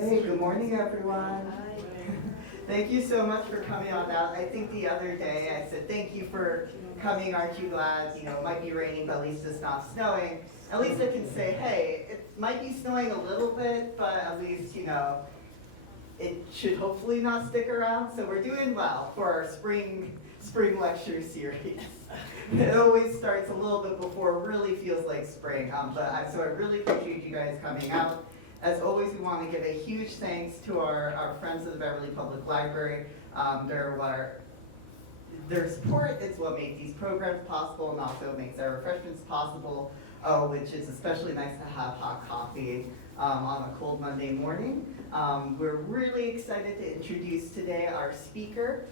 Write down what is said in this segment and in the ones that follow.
Hey, good morning, everyone. Thank you so much for coming on out. I think the other day I said, thank you for coming, aren't you glad? You know, it might be raining, but at least it's not snowing. At least I can say, hey, it might be snowing a little bit, but at least, you know, it should hopefully not stick around. So we're doing well for our spring lecture series. It always starts a little bit before it really feels like spring. So I really appreciate you guys coming out. As always, we want to give a huge thanks to our friends of the Beverly Public Library. Their support is what makes these programs possible and also makes our refreshments possible, which is especially nice to have hot coffee on a cold Monday morning. We're really excited to introduce today our speaker,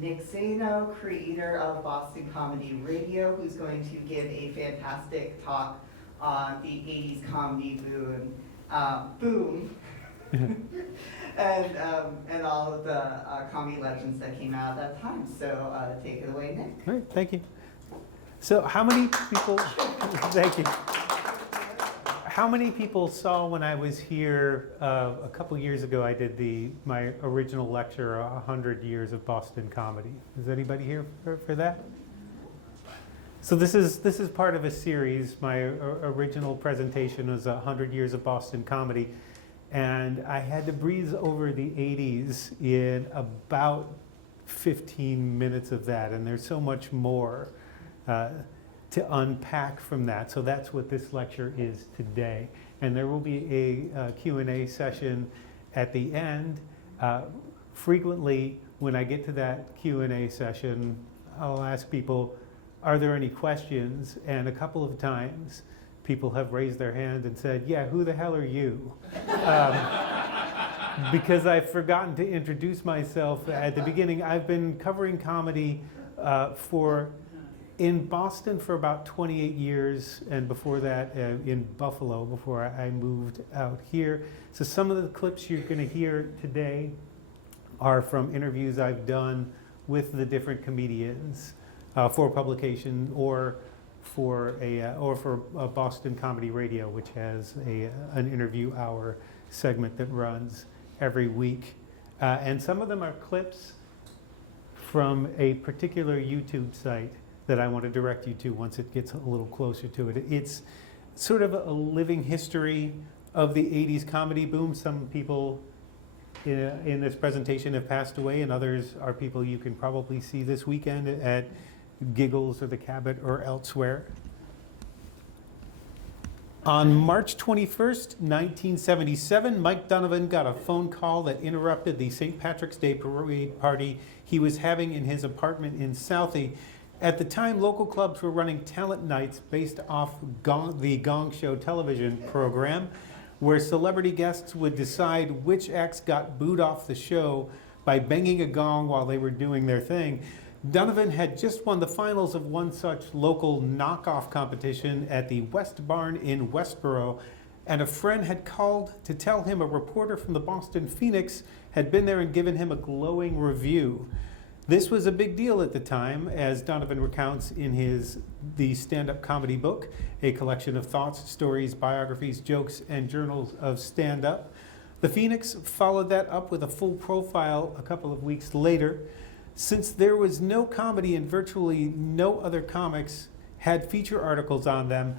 Nick Zaino, creator of Boston Comedy Radio, who's going to give a fantastic talk on the 80s comedy boom. And all of the comedy legends that came out at that time. So take it away, Nick. All right, thank you. So how many people, thank you. How many people saw when I was here a couple years ago, I did my original lecture, 100 Years of Boston Comedy. Is anybody here for that? So this is part of a series. My original presentation was 100 Years of Boston Comedy, and I had to breeze over the 80s in about 15 minutes of that, and there's so much more to unpack from that. So that's what this lecture is today. And there will be a Q&A session at the end. Frequently, when I get to that Q&A session, I'll ask people, are there any questions? And a couple of times, people have raised their hand and said, yeah, who the hell are you? Because I've forgotten to introduce myself at the beginning. I've been covering comedy in Boston for about 28 years, and before that in Buffalo, before I moved out here. So some of the clips you're going to hear today are from interviews I've done with the different comedians for publication or for Boston Comedy Radio, which has an interview hour segment that runs every week. And some of them are clips from a particular YouTube site that I want to direct you to once it gets a little closer to it. It's sort of a living history of the 80s comedy boom. Some people in this presentation have passed away, and others are people you can probably see this weekend at Giggles or the Cabot or elsewhere. On March 21st, 1977, Mike Donovan got a phone call that interrupted the St. Patrick's Day parade party he was having in his apartment in Southie. At the time, local clubs were running talent nights based off the Gong Show television program, where celebrity guests would decide which acts got booed off the show by banging a gong while they were doing their thing. Donovan had just won the finals of one such local knockoff competition at the West Barn in Westboro, and a friend had called to tell him a reporter from the Boston Phoenix had been there and given him a glowing review. This was a big deal at the time, as Donovan recounts in the stand-up comedy book, a collection of thoughts, stories, biographies, jokes, and journals of stand-up. The Phoenix followed that up with a full profile a couple of weeks later. Since there was no comedy and virtually no other comics had feature articles on them,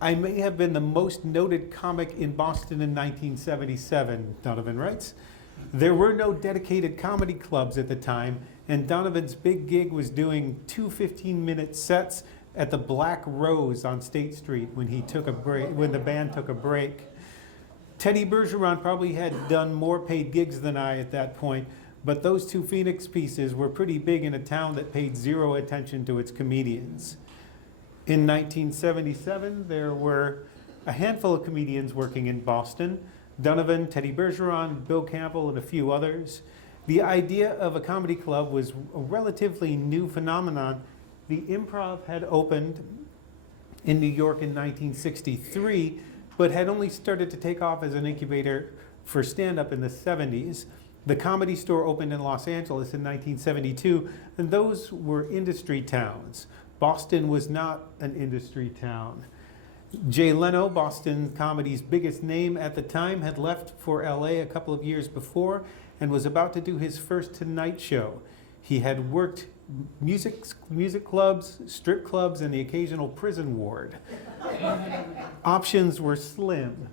I may have been the most noted comic in Boston in 1977, Donovan writes. There were no dedicated comedy clubs at the time, and Donovan's big gig was doing two 15-minute sets at the Black Rose on State Street when the band took a break. Teddy Bergeron probably had done more paid gigs than I at that point, but those two Phoenix pieces were pretty big in a town that paid zero attention to its comedians. In 1977, there were a handful of comedians working in Boston: Donovan, Teddy Bergeron, Bill Campbell, and a few others. The idea of a comedy club was a relatively new phenomenon. The Improv had opened in New York in 1963, but had only started to take off as an incubator for stand-up in the 70s. The Comedy Store opened in Los Angeles in 1972, and those were industry towns. Boston was not an industry town. Jay Leno, Boston comedy's biggest name at the time, had left for LA a couple of years before and was about to do his first Tonight Show. He had worked music clubs, strip clubs, and the occasional prison ward. Options were slim.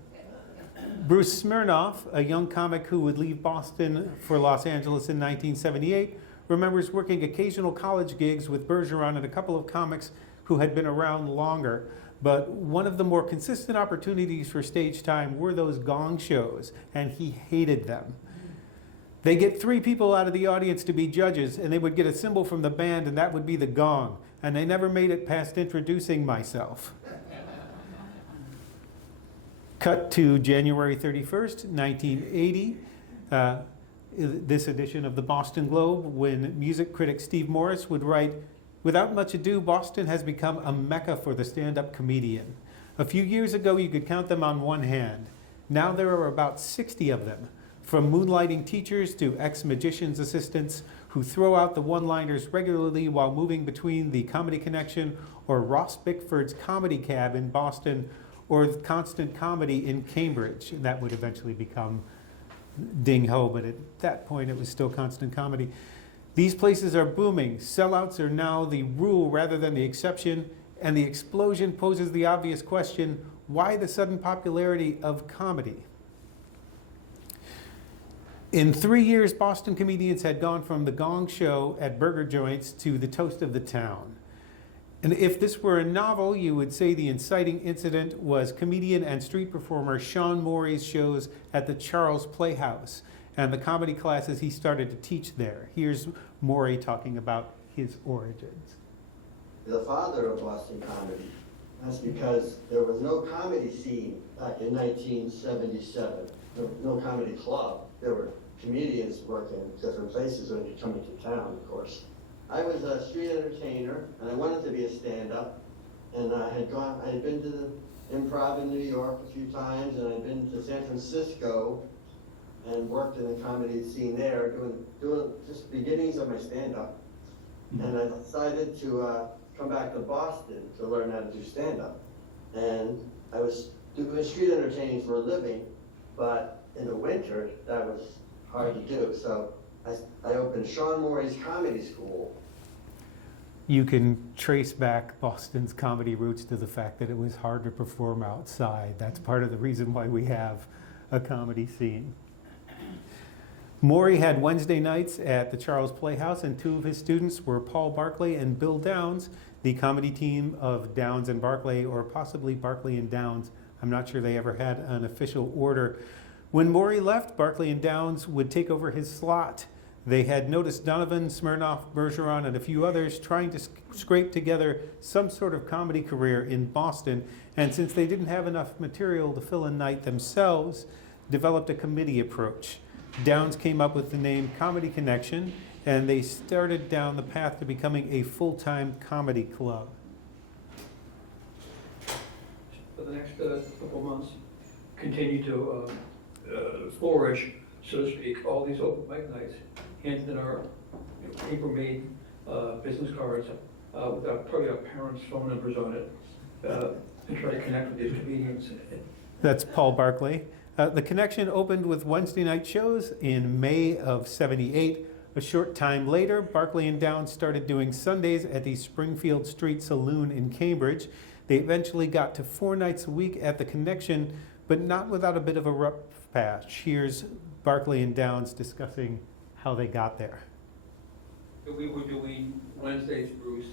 Bruce Smirnoff, a young comic who would leave Boston for Los Angeles in 1978, remembers working occasional college gigs with Bergeron and a couple of comics who had been around longer. But one of the more consistent opportunities for stage time were those gong shows, and he hated them. They get three people out of the audience to be judges, and they would get a cymbal from the band, and that would be the gong. And they never made it past introducing myself. Cut to January 31st, 1980. This edition of the Boston Globe, when music critic Steve Morris would write, "Without much ado, Boston has become a mecca for the stand-up comedian. A few years ago, you could count them on one hand. Now there are about 60 of them, from moonlighting teachers to ex-magician's assistants who throw out the one-liners regularly while moving between the Comedy Connection or Ross Bickford's Comedy Cab in Boston or Constant Comedy in Cambridge." And that would eventually become Ding Ho, but at that point it was still Constant Comedy. These places are booming. Sellouts are now the rule rather than the exception, and the explosion poses the obvious question, why the sudden popularity of comedy? In 3 years, Boston comedians had gone from the gong show at burger joints to the toast of the town. And if this were a novel, you would say the inciting incident was comedian and street performer Sean Morey's shows at the Charles Playhouse and the comedy classes he started to teach there. Here's Morey talking about his origins. The father of Boston comedy. That's because there was no comedy scene back in 1977. No comedy club. There were comedians working in different places when you come into town, of course. I was a street entertainer, and I wanted to be a stand-up. And I had been to the Improv in New York a few times, and I'd been to San Francisco and worked in the comedy scene there, doing just beginnings of my stand-up. And I decided to come back to Boston to learn how to do stand-up. And I was doing street entertaining for a living, but in the winter, that was hard to do. So I opened Sean Morey's Comedy School. You can trace back Boston's comedy roots to the fact that it was hard to perform outside. That's part of the reason why we have a comedy scene. Morey had Wednesday nights at the Charles Playhouse, and two of his students were Paul Barclay and Bill Downs, the comedy team of Downs and Barclay, or possibly Barclay and Downs. I'm not sure they ever had an official order. When Morey left, Barclay and Downs would take over his slot. They had noticed Donovan, Smirnoff, Bergeron, and a few others trying to scrape together some sort of comedy career in Boston, and since they didn't have enough material to fill a night themselves, developed a committee approach. Downs came up with the name Comedy Connection, and they started down the path to becoming a full-time comedy club. For the next couple of months, continue to flourish, so to speak, all these open mic nights, handed in our paper-made business cards with probably our parents' phone numbers on it, to try to connect with these comedians. That's Paul Barclay. The Connection opened with Wednesday night shows in May of '78. A short time later, Barclay and Downs started doing Sundays at the Springfield Street Saloon in Cambridge. They eventually got to 4 nights a week at the Connection, but not without a bit of a rough patch. Here's Barkley and Downs discussing how they got there. We were doing Wednesdays through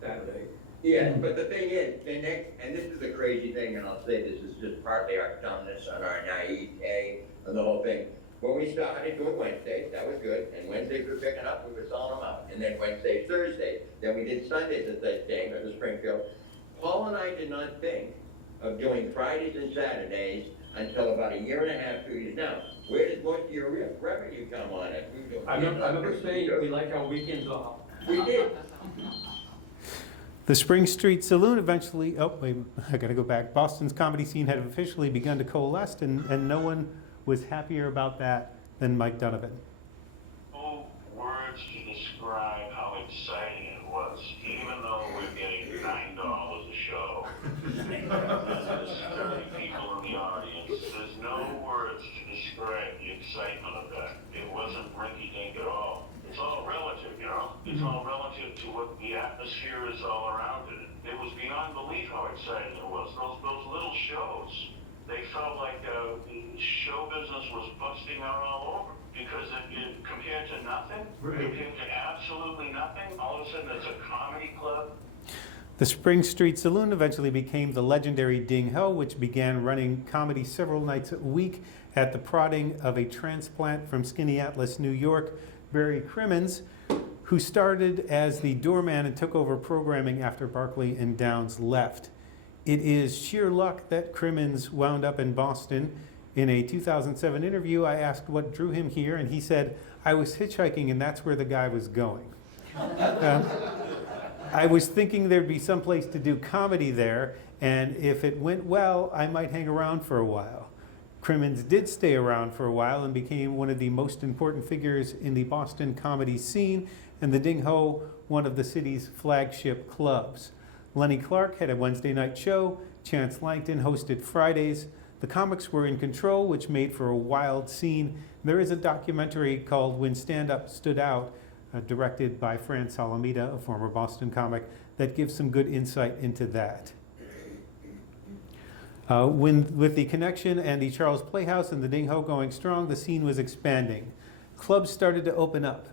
Saturday. Yeah, but the thing is, the next, and this is the crazy thing, and I'll say this is just partly our dumbness and our naivete and the whole thing. When we started doing Wednesdays, that was good, and Wednesdays were picking up, we were selling them out. And then Wednesdays, Thursdays, then we did Sundays at that thing at the Springfield. Paul and I did not think of doing Fridays and Saturdays until about 1.5 years, 2 years. Now, where does most of your revenue come on it? I remember saying we like our weekends off. We did. The Spring Street Saloon eventually, oh wait, I gotta go back. Boston's comedy scene had officially begun to coalesce, and no one was happier about that than Mike Donovan. No words to describe how exciting it was, even though we're getting $9 a show. There's 30 people in the audience. There's no words to describe the excitement of that. It wasn't rinky-dink at all. It's all relative, you know? It's all relative to what the atmosphere is all around it. It was beyond belief how exciting it was. Those little shows, they felt like show business was busting out all over. Because it compared to nothing, compared to absolutely nothing, all of a sudden it's a comedy club. The Spring Street Saloon eventually became the legendary Ding Ho, which began running comedy several nights a week at the prodding of a transplant from Skaneateles, New York, Barry Crimmins, who started as the doorman and took over programming after Barkley and Downs left. It is sheer luck that Crimmins wound up in Boston. In a 2007 interview, I asked what drew him here, and he said, "I was hitchhiking, and that's where the guy was going." I was thinking there'd be some place to do comedy there, and if it went well, I might hang around for a while. Crimmins did stay around for a while and became one of the most important figures in the Boston comedy scene, and the Ding Ho, one of the city's flagship clubs. Lenny Clark had a Wednesday night show. Chance Langton hosted Fridays. The comics were in control, which made for a wild scene. There is a documentary called When Stand Up Stood Out, directed by Fran Salamita, a former Boston comic, that gives some good insight into that. With the Connection and the Charles Playhouse and the Ding Ho going strong, the scene was expanding. Clubs started to open up.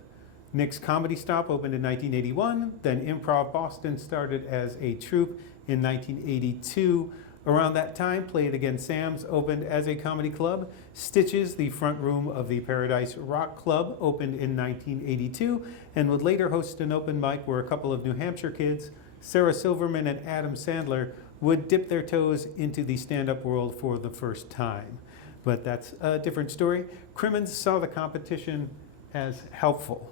Nick's Comedy Stop opened in 1981, then Improv Boston started as a troupe in 1982. Around that time, Play It Again Sam's opened as a comedy club. Stitches, the front room of the Paradise Rock Club, opened in 1982 and would later host an open mic where a couple of New Hampshire kids, Sarah Silverman and Adam Sandler, would dip their toes into the stand-up world for the first time. But that's a different story. Crimmins saw the competition as helpful.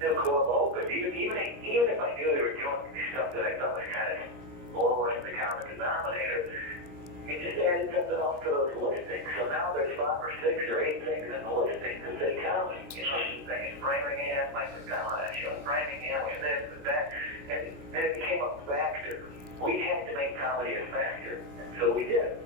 New club open, even if I knew they were doing stuff that I thought was kind of lowering the common denominator, it just added something else to those listings. So now there's 5 or 6 or 8 things in the listing that say comedy. You know, things Framingham, Mike McDonald, that show Framingham, was this, was that, and then it became a factor. We had to make comedy a factor, and so we did.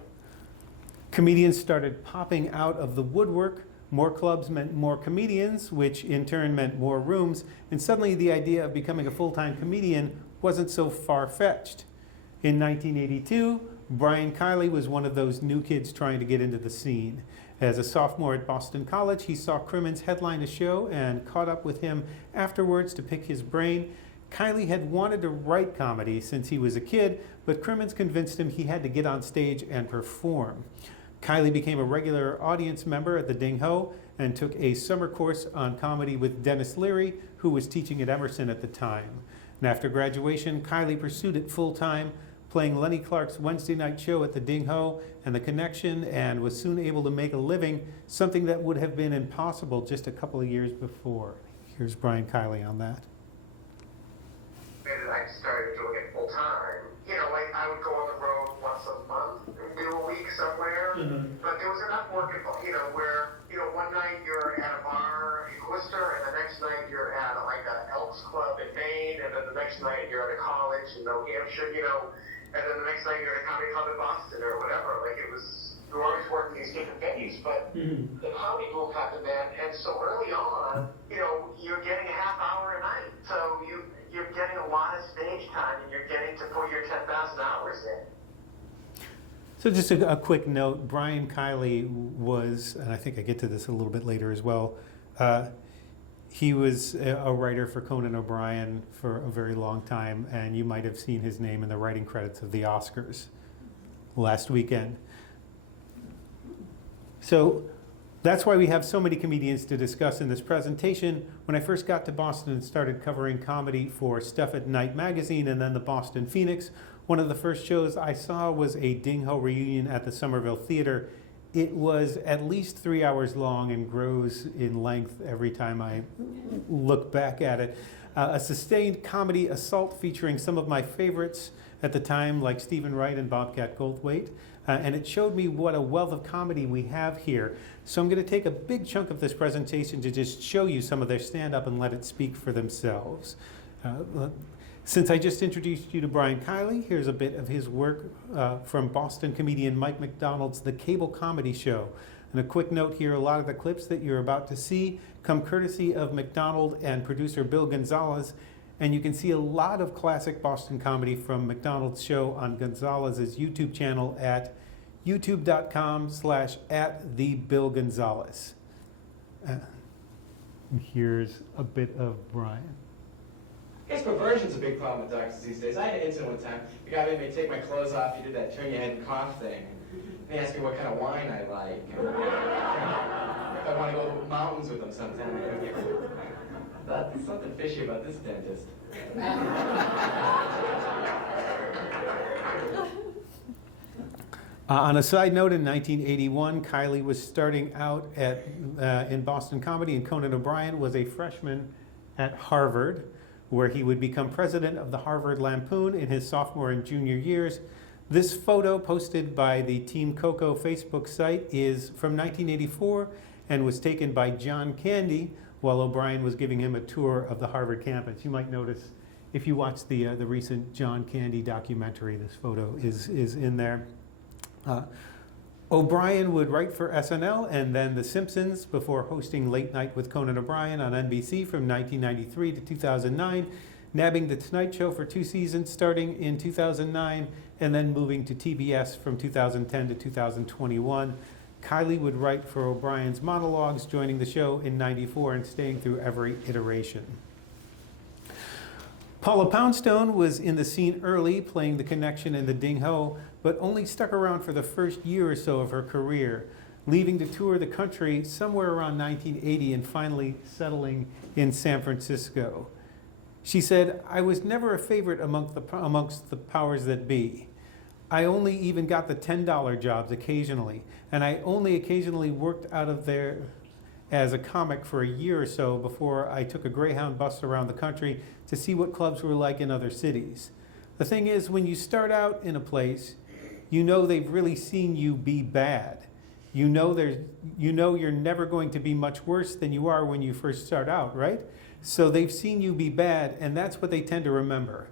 Comedians started popping out of the woodwork. More clubs meant more comedians, which in turn meant more rooms, and suddenly the idea of becoming a full-time comedian wasn't so far-fetched. In 1982, Brian Kiley was one of those new kids trying to get into the scene. As a sophomore at Boston College, he saw Crimmins headline a show and caught up with him afterwards to pick his brain. Kiley had wanted to write comedy since he was a kid, but Crimmins convinced him he had to get on stage and perform. Kiley became a regular audience member at the Ding Ho and took a summer course on comedy with Dennis Leary, who was teaching at Emerson at the time. And after graduation, Kiley pursued it full-time, playing Lenny Clark's Wednesday night show at the Ding Ho and the Connection, and was soon able to make a living, something that would have been impossible just a couple of years before. Here's Brian Kiley on that. And I started doing it full time. You know, like I would go on the road once a month and do a week somewhere. Mm-hmm. But there was enough work involved, you know, where, you know, one night you're at a bar in Worcester, and the next night you're at like an Elks Club in Maine, and then the next night you're at a college in New Hampshire, you know, and then the next night you're at a comedy club in Boston or whatever. Like it was, you were always working these different venues, but the comedy boom happened then, and so early on, you know, you're getting a half hour a night, so you're getting a lot of stage time, and you're getting to put your $10,000 So just a quick note, Brian Kiley was, and I think I get to this a little bit later as well, he was a writer for Conan O'Brien for a very long time, and you might have seen his name in the writing credits of the Oscars last weekend. So that's why we have so many comedians to discuss in this presentation. When I first got to Boston and started covering comedy for Stuff at Night magazine and then the Boston Phoenix, one of the first shows I saw was a Ding Ho reunion at the Somerville Theater. It was at least 3 hours long and grows in length every time I look back at it. A sustained comedy assault featuring some of my favorites at the time, like Stephen Wright and Bobcat Goldthwait. And it showed me what a wealth of comedy we have here. So I'm going to take a big chunk of this presentation to just show you some of their stand-up and let it speak for themselves. Since I just introduced you to Brian Kiley, here's a bit of his work from Boston comedian Mike McDonald's The Cable Comedy Show. And a quick note here, a lot of the clips that you're about to see come courtesy of McDonald and producer Bill Gonzalez. And you can see a lot of classic Boston comedy from McDonald's show on Gonzalez's YouTube channel at youtube.com/@thebillgonzalez. Here's a bit of Brian. I guess perversion's a big problem with doctors these days. I had an incident one time. The guy made me take my clothes off. He did that turn your head and cough thing. He asked me what kind of wine I like. If I want to go to the mountains with him sometime. I thought there's something fishy about this dentist. On a side note, in 1981, Kiley was starting out in Boston comedy, and Conan O'Brien was a freshman at Harvard, where he would become president of the Harvard Lampoon in his sophomore and junior years. This photo, posted by the Team Coco Facebook site, is from 1984 and was taken by John Candy while O'Brien was giving him a tour of the Harvard campus. You might notice, if you watch the recent John Candy documentary, this photo is in there. O'Brien would write for SNL and then The Simpsons before hosting Late Night with Conan O'Brien on NBC from 1993 to 2009, nabbing The Tonight Show for 2 seasons starting in 2009, and then moving to TBS from 2010 to 2021. Kiley would write for O'Brien's monologues, joining the show in '94 and staying through every iteration. Paula Poundstone was in the scene early, playing The Connection in the Ding Ho, but only stuck around for the first year or so of her career, leaving to tour the country somewhere around 1980 and finally settling in San Francisco. She said, "I was never a favorite amongst the powers that be. I only even got the $10 jobs occasionally, and I only occasionally worked out of there as a comic for a year or so before I took a Greyhound bus around the country to see what clubs were like in other cities. The thing is, when you start out in a place, you know they've really seen you be bad. You know you're never going to be much worse than you are when you first start out, right? So they've seen you be bad, and that's what they tend to remember.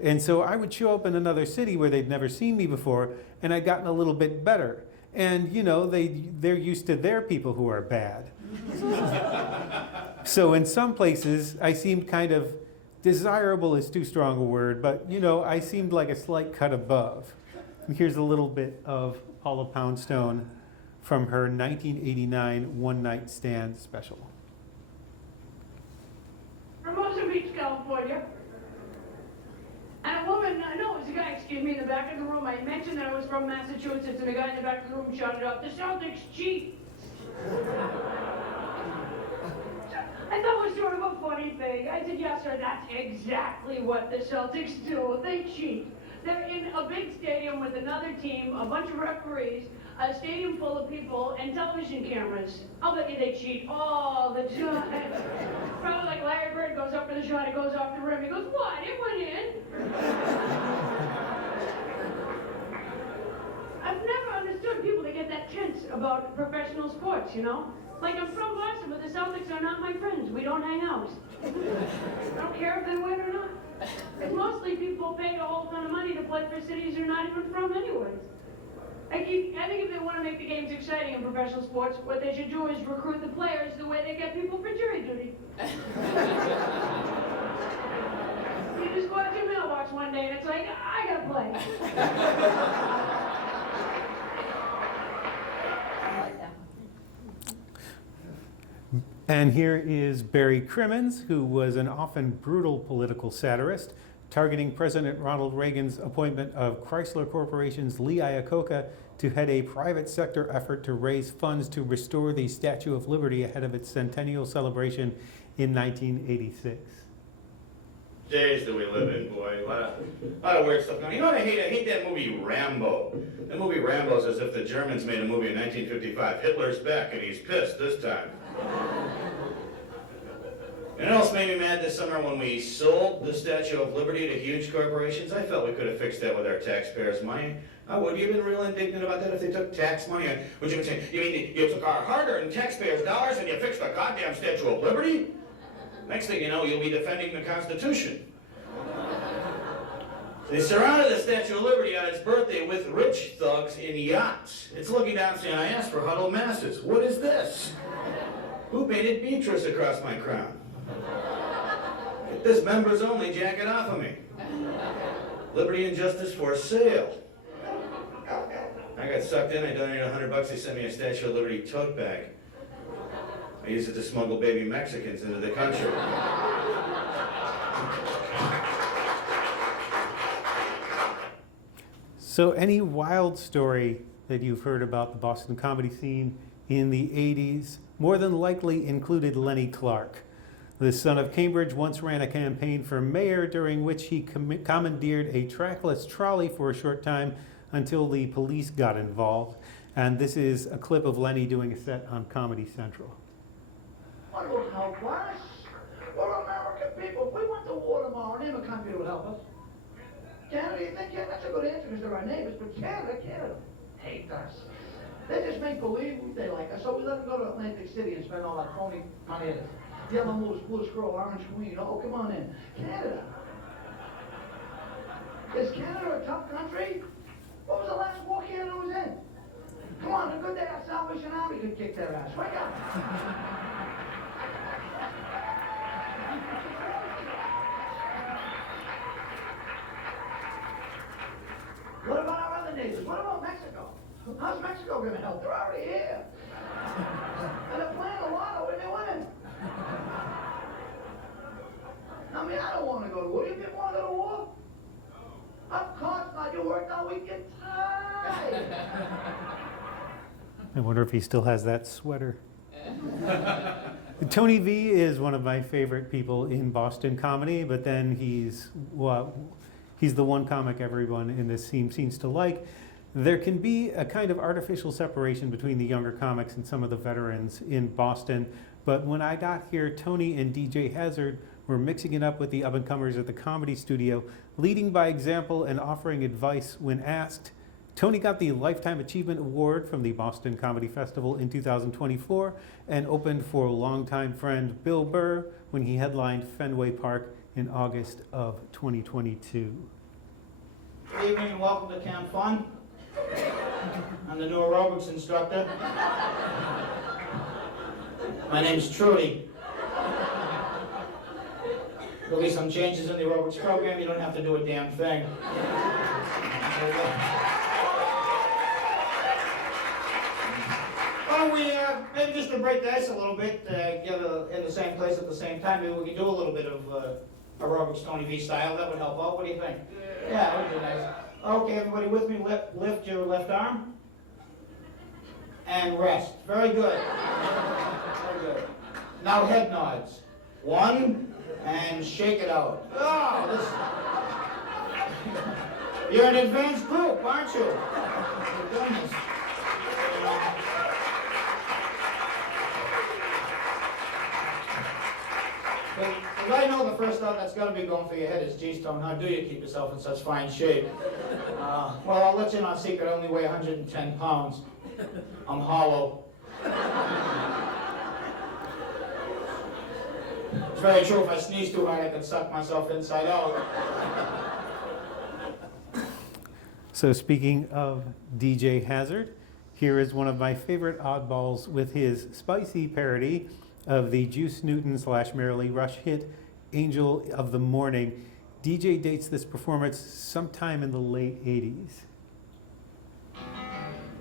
And so I would show up in another city where they'd never seen me before, and I'd gotten a little bit better. And, you know, they're used to their people who are bad. So in some places, I seemed kind of, desirable is too strong a word, but, you know, I seemed like a slight cut above." And here's a little bit of Paula Poundstone from her 1989 One Night Stand special. Hermosa Beach, California. And a woman, no, it was a guy, excuse me, in the back of the room. I mentioned that I was from Massachusetts, and the guy in the back of the room shouted out, "The Celtics cheat." I thought it was sort of a funny thing. I said, "Yes, sir, that's exactly what the Celtics do. They cheat. They're in a big stadium with another team, a bunch of referees, a stadium full of people, and television cameras. I'll bet you they cheat all the time." Probably like Larry Bird goes up for the shot, it goes off the rim. He goes, "What? It went in." I've never understood people that get that tense about professional sports, you know? Like, I'm from Boston, but the Celtics are not my friends. We don't hang out. I don't care if they win or not. It's mostly people paid a whole ton of money to play for cities they're not even from anyways. I think if they want to make the games exciting in professional sports, what they should do is recruit the players the way they get people for jury duty. You just go out to your mailbox one day and it's like, I gotta play. And here is Barry Crimmins, who was an often brutal political satirist, targeting President Ronald Reagan's appointment of Chrysler Corporation's Lee Iacocca to head a private sector effort to raise funds to restore the Statue of Liberty ahead of its centennial celebration in 1986. Days that we live in, boy. A lot of weird stuff going on. You know what I hate? I hate that movie Rambo. That movie Rambo is as if the Germans made a movie in 1955. Hitler's back and he's pissed this time. And it also made me mad this summer when we sold the Statue of Liberty to huge corporations. I felt we could have fixed that with our taxpayers' money. Would you have been real indignant about that if they took tax money? Would you have been saying, you mean you took our hard-earned taxpayers' dollars and you fixed the goddamn Statue of Liberty? Next thing you know, you'll be defending the Constitution. They surrounded the Statue of Liberty on its birthday with rich thugs in yachts. It's looking down saying, I asked for huddled masses. What is this? Who painted Beatrice across my crown? Get this members only jacket off of me. Liberty and justice for sale. I got sucked in, I donated $100, they sent me a Statue of Liberty tote bag. I used it to smuggle baby Mexicans into the country. So any wild story that you've heard about the Boston comedy scene in the 80s more than likely included Lenny Clark. The son of Cambridge once ran a campaign for mayor during which he commandeered a trackless trolley for a short time until the police got involved. And this is a clip of Lenny doing a set on Comedy Central. What will help us? We're American people. If we went to war tomorrow, name a country that would help us. Canada, you think? Yeah, that's a good answer because they're our neighbors. But Canada hate us. They just make believe they like us. So we let them go to Atlantic City and spend all that phony money. Yellow moose, blue squirrel, orange queen. Oh, come on in. Canada. Is Canada a tough country? What was the last war Canada was in? Come on, a good day our Salvation Army could kick their ass. Wake up. What about our other neighbors? What about Mexico? How's Mexico going to help? They're already here. And they're playing a lotto and they're winning. I mean, I don't want to go to war. You didn't want to go to war? Of course not. You worked all weekend. Tired. I wonder if he still has that sweater. Tony V is one of my favorite people in Boston comedy, but then he's the one comic everyone in this scene seems to like. There can be a kind of artificial separation between the younger comics and some of the veterans in Boston, but when I got here, Tony and DJ Hazard were mixing it up with the up-and-comers at the Comedy Studio, leading by example and offering advice when asked. Tony got the Lifetime Achievement Award from the Boston Comedy Festival in 2024 and opened for longtime friend Bill Burr when he headlined Fenway Park in August of 2022. Good evening and welcome to Camp Fun. I'm the new aerobics instructor. My name's Trudy. There'll be some changes in the aerobics program. You don't have to do a damn thing. Well, we maybe just to break the ice a little bit, get in the same place at the same time. Maybe we can do a little bit of aerobics Tony V style. That would help out. What do you think? Yeah, that would be nice. Okay, everybody with me? Lift your left arm and rest. Very good. Very good. Now head nods. One, and shake it out. Oh, this. You're an advanced group, aren't you? Oh, goodness. But I know the first thought that's got to be going through your head is, geez, Tone, how do you keep yourself in such fine shape? Well, I'll let you in on secret. I only weigh 110 pounds. I'm hollow. It's very true. If I sneeze too hard, I can suck myself inside out. So speaking of DJ Hazard, here is one of my favorite oddballs with his spicy parody of the Juice Newton / Merrily Rush hit Angel of the Morning. DJ dates this performance sometime in the late 80s.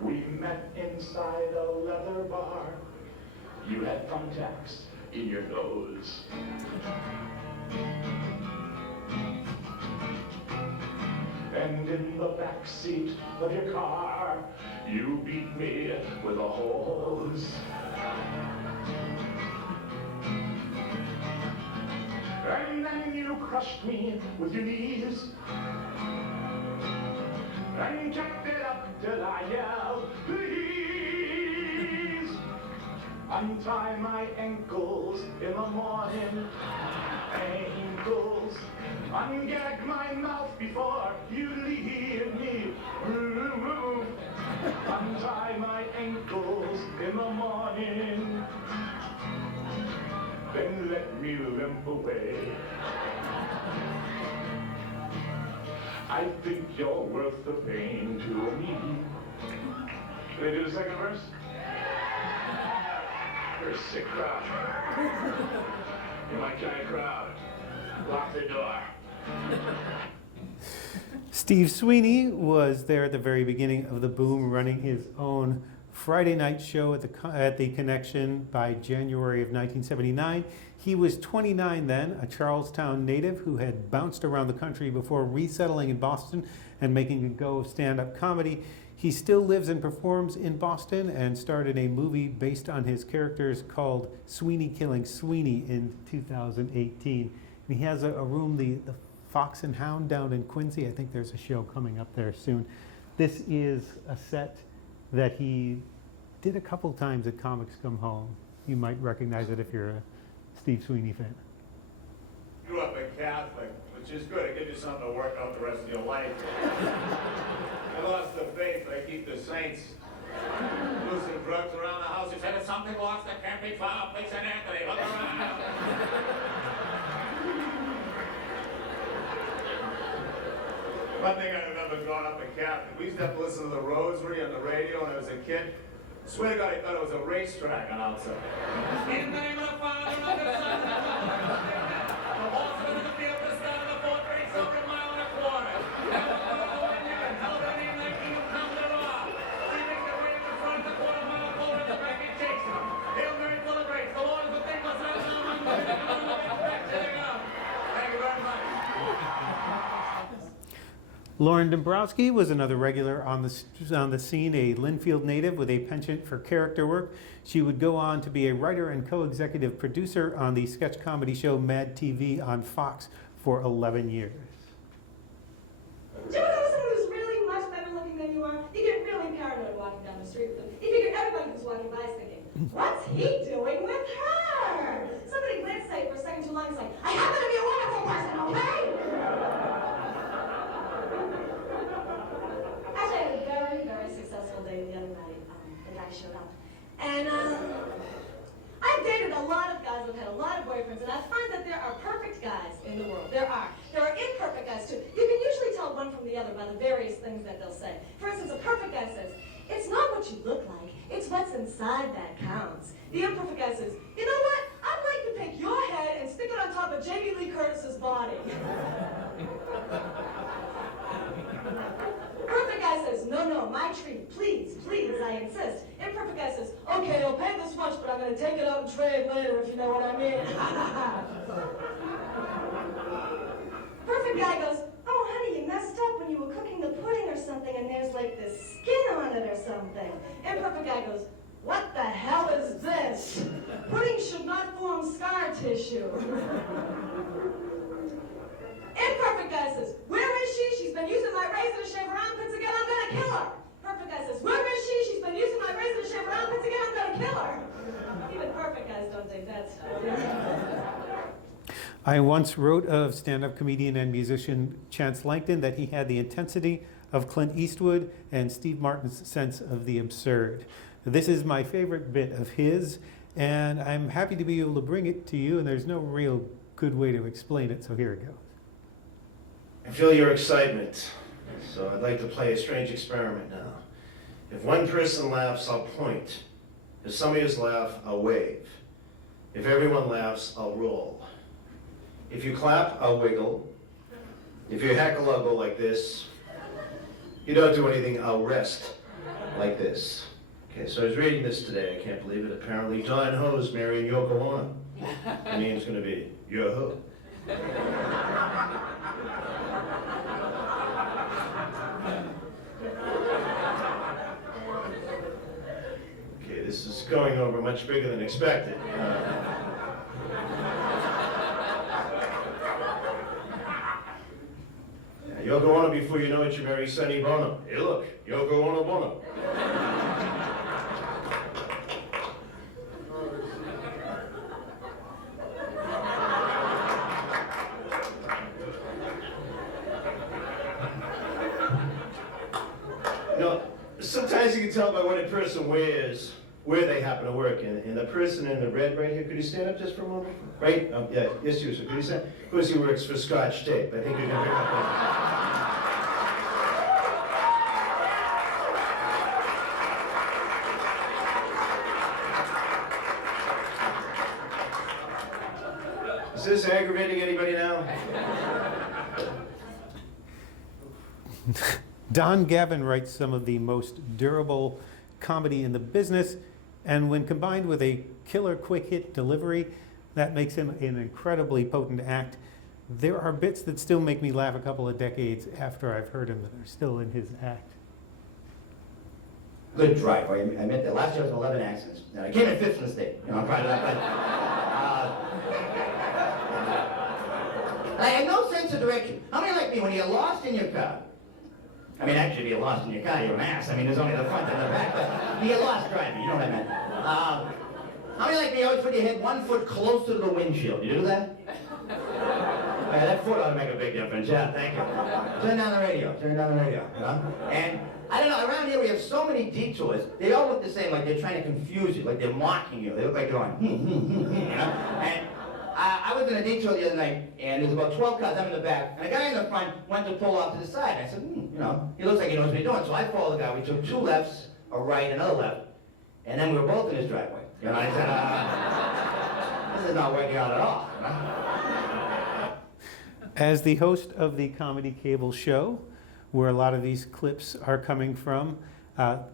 We met inside a leather bar. You had thumbtacks in your nose. And in the back seat of your car, you beat me with a hose. And then you crushed me with your knees. And kept it up till I yelled, please. Untie my ankles in the morning. Ankles. Ungag my mouth before you leave me. Untie my ankles in the morning. Then let me limp away. I think you're worth the pain to me. Can they do the second verse? You're a sick crowd. You're my kind of crowd. Lock the door. Steve Sweeney was there at the very beginning of the boom, running his own Friday night show at the Connection by January of 1979. He was 29 then, a Charlestown native who had bounced around the country before resettling in Boston and making a go of stand-up comedy. He still lives and performs in Boston and starred in a movie based on his characters called Sweeney Killing Sweeney in 2018. And he has a room, the Fox and Hound down in Quincy. I think there's a show coming up there soon. This is a set that he did a couple times at Comics Come Home. You might recognize it if you're a Steve Sweeney fan. Grew up a Catholic, which is good. It gives you something to work out the rest of your life. I lost the faith, but I keep the saints. Losing drugs around the house. You said it's something lost that can't be found. Please, St. Anthony, look around. One thing I remember growing up a Catholic, we used to have to listen to the Rosary on the radio when I was a kid. I swear to God, I thought it was a racetrack announcer. In the name of the Father, and of the Son, and of the Holy Spirit. The horseman in the field is down in the fourth race over a mile and a quarter. Held the win you and held the name like King of Pound it off. Leaving the way in the front, the quarter mile pole at the back, it takes him. Hail Mary, full of grace. The Lord is with thee, blessed art thou among women, and blessed is the fruit of thy womb. Thank you very much. Lauren Dombrowski was another regular on the scene, a Linfield native with a penchant for character work. She would go on to be a writer and co-executive producer on the sketch comedy show Mad TV on Fox for 11 years. Do you ever know someone who's really much better looking than you are? You get really paranoid walking down the street with them. You figure everybody who's walking by is thinking, what's he doing with her? Somebody glanced at you for a second too long and like, I happen to be a wonderful person, okay? Actually, I had a very, very successful day the other night. The guy showed up. And I've dated a lot of guys, I've had a lot of boyfriends, and I find that there are perfect guys in the world. There are. There are imperfect guys too. You can usually tell one from the other by the various things that they'll say. For instance, a perfect guy says, it's not what you look like, it's what's inside that counts. The imperfect guy says, you know what? I'd like to take your head and stick it on top of Jamie Lee Curtis's body. Perfect guy says, no, my treat, please, I insist. Imperfect guy says, okay, I'll pay this much, but I'm going to take it out and trade later, if you know what I mean. Perfect guy goes, oh, honey, you messed up when you were cooking the pudding or something, and there's like this skin on it or something. Imperfect guy goes, what the hell is this? Pudding should not form scar tissue. Imperfect guy says, where is she? She's been using my razor to shave her armpits again, I'm gonna kill her. Perfect guy says, where is she? She's been using my razor to shave her armpits again, I'm gonna kill her. Even perfect guys don't take that stuff. I once wrote of stand-up comedian and musician Chance Langton that he had the intensity of Clint Eastwood and Steve Martin's sense of the absurd. This is my favorite bit of his, and I'm happy to be able to bring it to you, and there's no real good way to explain it, so here it goes. I feel your excitement, so I'd like to play a strange experiment now. If one person laughs, I'll point. If some of you laugh, I'll wave. If everyone laughs, I'll roll. If you clap, I'll wiggle. If you heckle, I'll go like this. If you don't do anything, I'll rest like this. Okay, so I was reading this today, I can't believe it. Apparently Don Ho's marrying Yoko Ono. My name's gonna be Yo-Ho. Okay, this is going over much bigger than expected. Yoko Ono, before you know it, you're very Sonny Bono. Hey look, Yoko Ono Bono. You know, sometimes you can tell by what a person wears where they happen to work. And the person in the red right here, could you stand up just for a moment? Right? Yeah, yes, you, sir. Could you stand? Of course, he works for Scotch Tape. I think you can pick up that. Is this aggravating anybody now? Don Gavin writes some of the most durable comedy in the business, and when combined with a killer quick hit delivery, that makes him an incredibly potent act. There are bits that still make me laugh a couple of decades after I've heard him that are still in his act. Good drive. I admit that last year was 11 accidents. And I came in 5th in the state. You know, I'm proud of that. But, I had no sense of direction. How many like me, when you get lost in your car? I mean, actually, if you get lost in your car, you're an ass. I mean, there's only the front and the back, but you get lost driving. You know what I meant. How many like me always put your head 1 foot closer to the windshield? You do that? Yeah, that foot ought to make a big difference. Yeah, thank you. Turn down the radio. Turn down the radio. You know? And I don't know, around here we have so many detours. They all look the same, like they're trying to confuse you, like they're mocking you. They look like going, you know? And I was in a detour the other night, and there's about 12 cars. I'm in the back, and a guy in the front went to pull off to the side. I said, you know, he looks like he knows what he's doing. So I followed the guy. We took 2 lefts, a right, another left, and then we were both in his driveway. You know, I said, this is not working out at all. You know? As the host of the Comedy Cable Show, where a lot of these clips are coming from,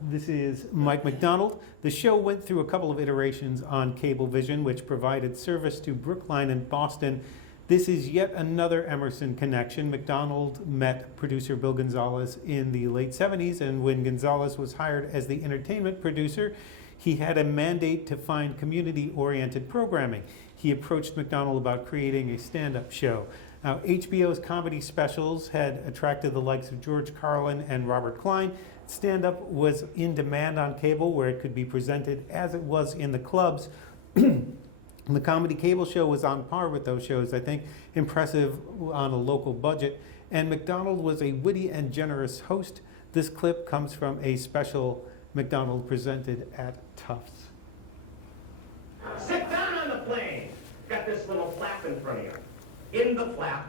this is Mike McDonald. The show went through a couple of iterations on Cablevision, which provided service to Brookline and Boston. This is yet another Emerson connection. McDonald met producer Bill Gonzalez in the late 70s, and when Gonzalez was hired as the entertainment producer, he had a mandate to find community-oriented programming. He approached McDonald about creating a stand-up show. Now, HBO's comedy specials had attracted the likes of George Carlin and Robert Klein. Stand-up was in demand on cable, where it could be presented as it was in the clubs. The Comedy Cable Show was on par with those shows, I think, impressive on a local budget. And McDonald was a witty and generous host. This clip comes from a special McDonald presented at Tufts. Sit down on the plane. Got this little flap in front of you. In the flap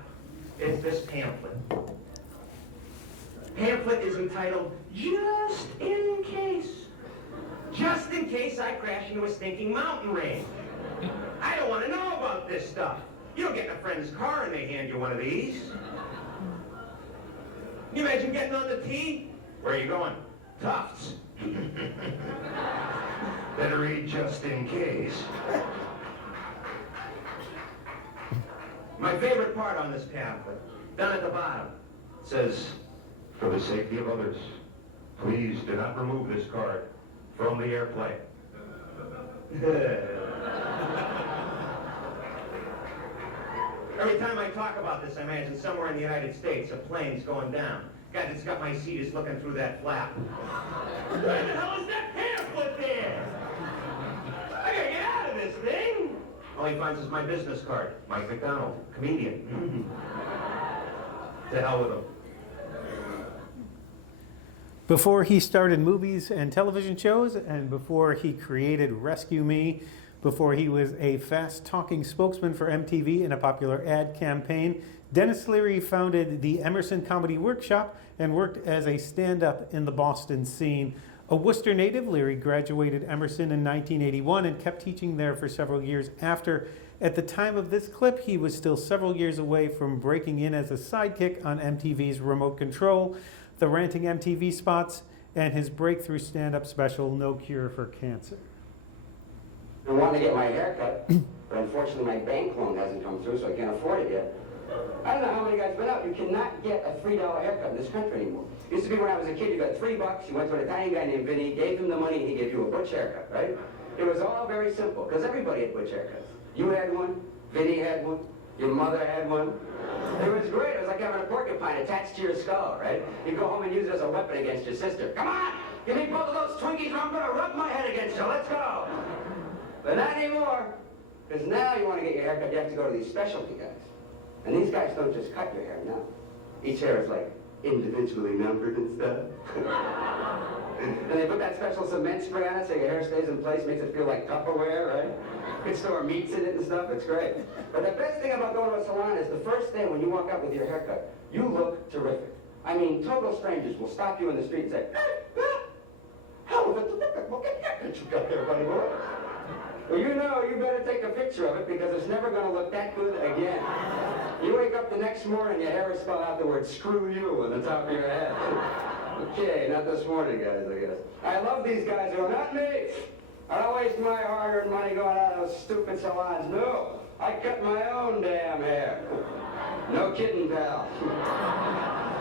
is this pamphlet. Pamphlet is entitled, Just in Case. Just in case I crash into a stinking mountain range. I don't want to know about this stuff. You don't get in a friend's car and they hand you one of these. Can you imagine getting on the T? Where are you going? Tufts. Better read just in case. My favorite part on this pamphlet, down at the bottom, says, for the safety of others, please do not remove this card from the airplane. Every time I talk about this, I imagine somewhere in the United States, a plane's going down. Guy that's got my seat is looking through that flap. Where the hell is that pamphlet there? I gotta get out of this thing. All he finds is my business card. Mike McDonald, comedian. To hell with him. Before he started movies and television shows, and before he created Rescue Me, before he was a fast-talking spokesman for MTV in a popular ad campaign, Dennis Leary founded the Emerson Comedy Workshop and worked as a stand-up in the Boston scene. A Worcester native, Leary graduated Emerson in 1981 and kept teaching there for several years after. At the time of this clip, he was still several years away from breaking in as a sidekick on MTV's Remote Control, the ranting MTV spots, and his breakthrough stand-up special, No Cure for Cancer. and wanting to get my hair cut, but unfortunately my bank loan hasn't come through, so I can't afford it yet. I don't know how many guys been out. You cannot get a $3 haircut in this country anymore. It used to be when I was a kid, you got $3, you went to an Italian guy named Vinny, gave him the money, and he gave you a butch haircut, right? It was all very simple, because everybody had butch haircuts. You had one, Vinny had one, your mother had one. It was great. It was like having a porcupine attached to your skull, right? You go home and use it as a weapon against your sister. Come on! Give me both of those Twinkies or I'm going to rub my head against you. Let's go! But not anymore. Because now you want to get your hair cut, you have to go to these specialty guys. And these guys don't just cut your hair, no. Each hair is like individually numbered and stuff. And they put that special cement spray on it so your hair stays in place, makes it feel like Tupperware, right? You can store meats in it and stuff, it's great. But the best thing about going to a salon is the first day when you walk out with your haircut, you look terrific. I mean, total strangers will stop you in the street and say, "How was it terrific looking haircut you got there, buddy boy?" Well, you know, you better take a picture of it because it's never going to look that good again. You wake up the next morning, your hair is spelled out the word "screw you" on the top of your head. Okay, not this morning, guys, I guess. I love these guys who are not me. I don't waste my hard-earned money going out of those stupid salons. No, I cut my own damn hair. No kidding, pal.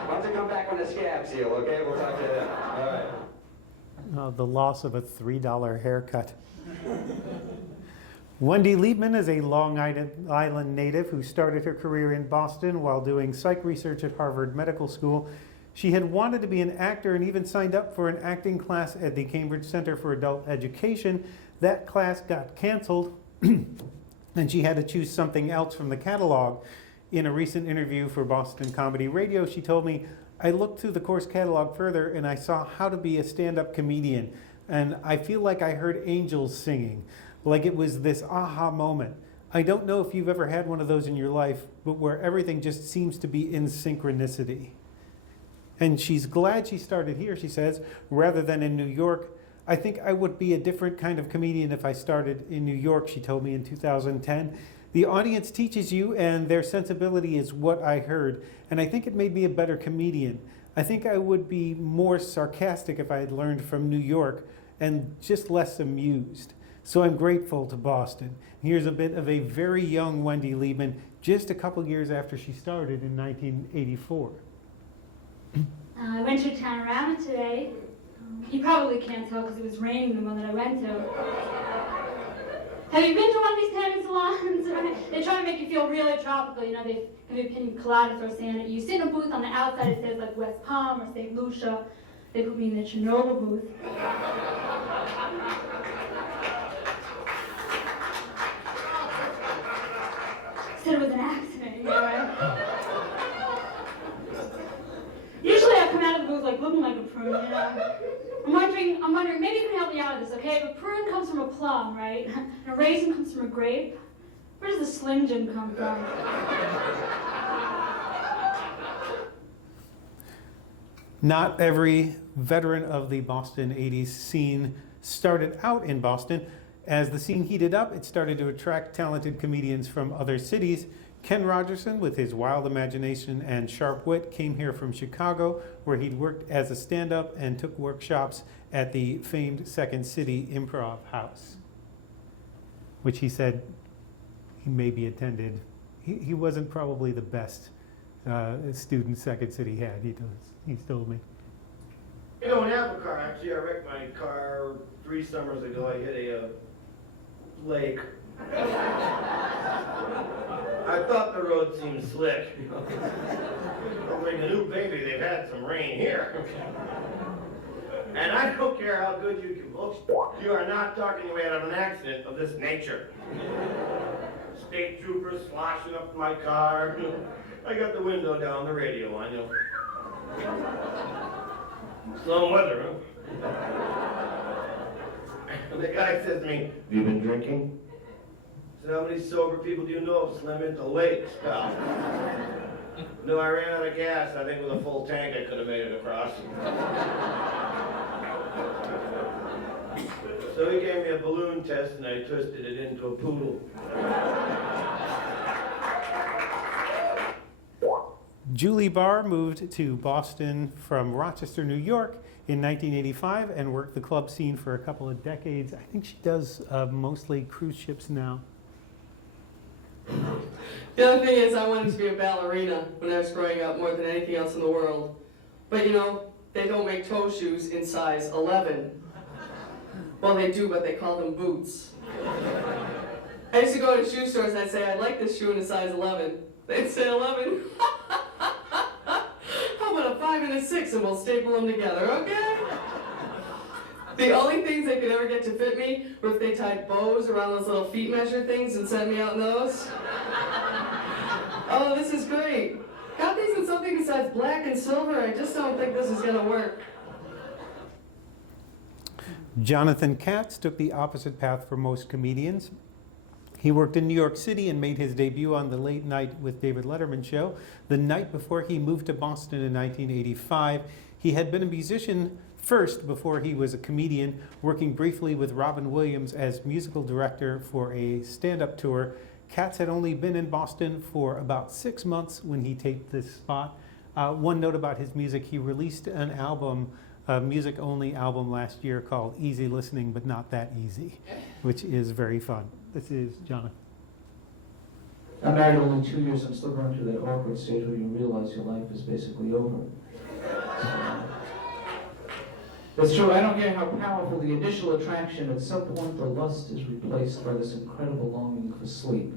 Why don't you come back when the scabs heal, okay? We'll talk to you then. All right. The loss of a $3 haircut. Wendy Liebman is a Long Island native who started her career in Boston while doing psych research at Harvard Medical School. She had wanted to be an actor and even signed up for an acting class at the Cambridge Center for Adult Education. That class got canceled, and she had to choose something else from the catalog. In a recent interview for Boston Comedy Radio, she told me, "I looked through the course catalog further and I saw how to be a stand-up comedian. And I feel like I heard angels singing, like it was this aha moment. I don't know if you've ever had one of those in your life, but where everything just seems to be in synchronicity." And she's glad she started here, she says, rather than in New York. "I think I would be a different kind of comedian if I started in New York," she told me in 2010. "The audience teaches you, and their sensibility is what I heard, and I think it made me a better comedian. I think I would be more sarcastic if I had learned from New York, and just less amused. So I'm grateful to Boston." Here's a bit of a very young Wendy Liebman, just a couple years after she started in 1984. I went to Panorama today. You probably can't tell because it was raining the one that I went to. Have you been to one of these tanning salons? They try to make you feel really tropical. You know, they give you a pina colada, throw sand at you. You sit in a booth on the outside, it says like West Palm or St. Lucia. They put me in the Chernobyl booth. Said it was an accident, you know, right? Usually I come out of the booth like looking like a prune, you know. I'm wondering, maybe you can help me out with this, okay? If a prune comes from a plum, right? And a raisin comes from a grape, where does the Slim Jim come from? Not every veteran of the Boston 80s scene started out in Boston. As the scene heated up, it started to attract talented comedians from other cities. Ken Rogerson, with his wild imagination and sharp wit, came here from Chicago, where he'd worked as a stand-up and took workshops at the famed Second City Improv House, which he said he maybe attended. He wasn't probably the best student Second City had, he's told me. I don't have a car. Actually, I wrecked my car 3 summers ago. I hit a lake. I thought the road seemed slick. I'm like a new baby. They've had some rain here. And I don't care how good you can book. You are not talking your way out of an accident of this nature. State troopers sloshing up my car. I got the window down, the radio on, you know. Slow weather, huh? The guy says to me, "Have you been drinking?" I said, "How many sober people do you know have swam into lakes, pal?" No, I ran out of gas. I think with a full tank I could have made it across. So he gave me a balloon test and I twisted it into a poodle. Julie Barr moved to Boston from Rochester, New York in 1985 and worked the club scene for a couple of decades. I think she does mostly cruise ships now. The other thing is I wanted to be a ballerina when I was growing up more than anything else in the world. But you know, they don't make toe shoes in size 11. Well, they do, but they call them boots. I used to go to shoe stores and I'd say, I'd like this shoe in a size 11. They'd say 11. How about a 5 and a 6 and we'll staple them together, okay? The only things they could ever get to fit me were if they tied bows around those little feet measure things and sent me out in those. Oh, this is great. Got these in something besides black and silver? I just don't think this is gonna work. Jonathan Katz took the opposite path for most comedians. He worked in New York City and made his debut on the Late Night with David Letterman show the night before he moved to Boston in 1985. He had been a musician first before he was a comedian, working briefly with Robin Williams as musical director for a stand-up tour. Katz had only been in Boston for about 6 months when he taped this spot. One note about his music, he released an album, a music-only album last year called Easy Listening But Not That Easy, which is very fun. This is Jonathan. I'm married only 2 years. I'm still going through that awkward stage where you realize your life is basically over. It's true, I don't care how powerful the initial attraction, at some point the lust is replaced by this incredible longing for sleep.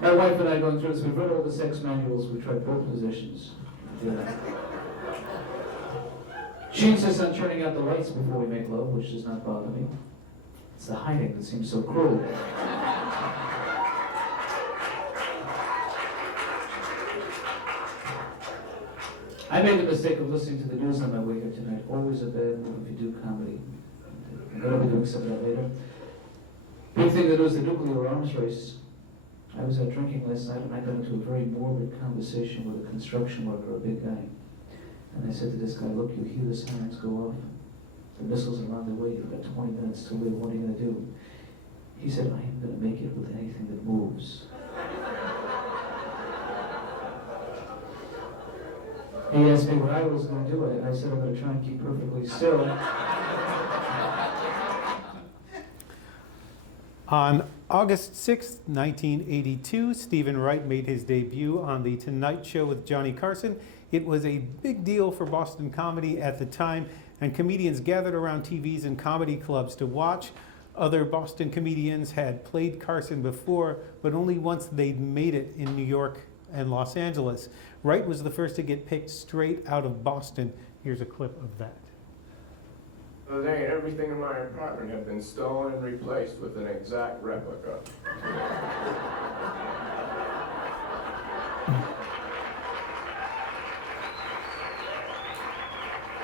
My wife and I going through this, we've read all the sex manuals, we tried both positions. Yeah. She insists on turning out the lights before we make love, which does not bother me. It's the hiding that seems so cruel. I made the mistake of listening to the news on my way here tonight. Always a bad move if you do comedy. I'm going to be doing some of that later. Big thing that was the nuclear arms race. I was out drinking last night and I got into a very morbid conversation with a construction worker, a big guy. And I said to this guy, look, you hear the sirens go off. The missiles are on their way. You've got 20 minutes to live. What are you going to do? He said, I am going to make it with anything that moves. He asked me what I was going to do. I said, I'm going to try and keep perfectly still. On August 6, 1982, Stephen Wright made his debut on The Tonight Show with Johnny Carson. It was a big deal for Boston comedy at the time, and comedians gathered around TVs and comedy clubs to watch. Other Boston comedians had played Carson before, but only once they'd made it in New York and Los Angeles. Wright was the first to get picked straight out of Boston. Here's a clip of that. The other day, everything in my apartment had been stolen and replaced with an exact replica.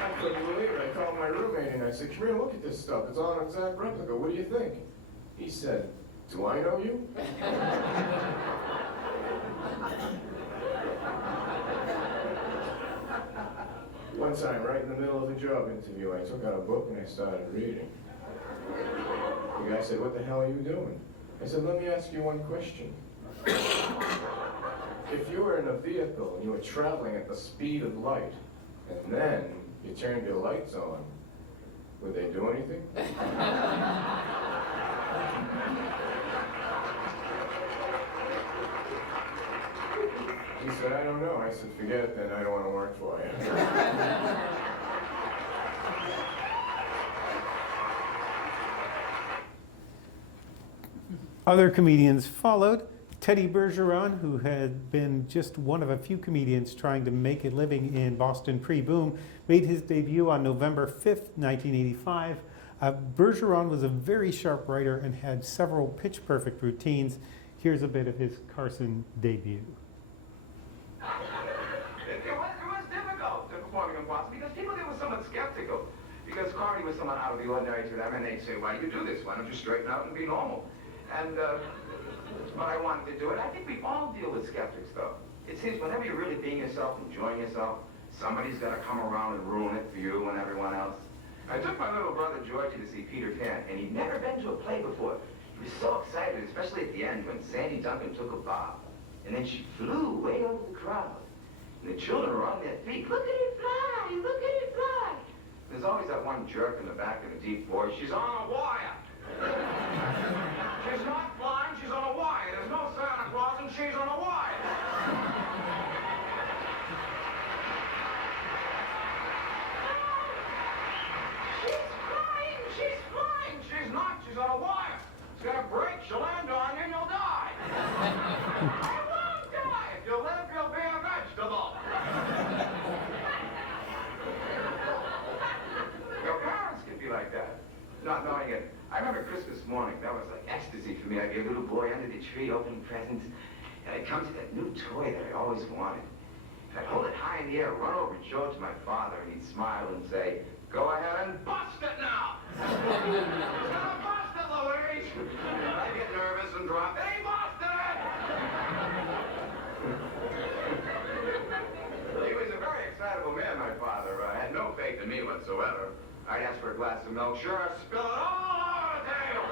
I couldn't believe it. I called my roommate and I said, come here, look at this stuff. It's all an exact replica. What do you think? He said, do I know you? One time, right in the middle of a job interview, I took out a book and I started reading. The guy said, what the hell are you doing? I said, let me ask you one question. If you were in a vehicle and you were traveling at the speed of light, and then you turned your lights on, would they do anything? He said, I don't know. I said, forget it then, I don't want to work for you. Other comedians followed. Teddy Bergeron, who had been just one of a few comedians trying to make a living in Boston pre-boom, made his debut on November 5th, 1985. Bergeron was a very sharp writer and had several pitch-perfect routines. Here's a bit of his Carson debut. It was difficult performing in Boston because people there were somewhat skeptical. Because comedy was somewhat out of the ordinary to them, and they'd say, why do you do this? Why don't you straighten out and be normal? And but I wanted to do it. I think we all deal with skeptics, though. It seems whenever you're really being yourself, enjoying yourself, somebody's got to come around and ruin it for you and everyone else. I took my little brother Georgie to see Peter Pan, and he'd never been to a play before. He was so excited, especially at the end when Sandy Duncan took a bob. And then she flew way over the crowd. And the children were on their feet. Look at it fly! Look at there's always that one jerk in the back of the deep voice. She's on a wire. She's not flying, she's on a wire. There's no Santa Claus and she's on a wire. She's flying. She's not, she's on a wire. It's gonna break, she'll land on you and you'll die. You won't die. If you live, you'll be a vegetable. Your parents can be like that, not knowing it. I remember Christmas morning, that was like ecstasy for me. I'd be a little boy under the tree opening presents, and I'd come to that new toy that I always wanted. And I'd hold it high in the air, run over and show it to my father, and he'd smile and say, "Go ahead and bust it now!" He's gonna bust it, Louise! And I'd get nervous and drop it. He busted it! He was a very excitable man, my father. Had no faith in me whatsoever. I'd ask for a glass of milk, sure, spill it all over the table.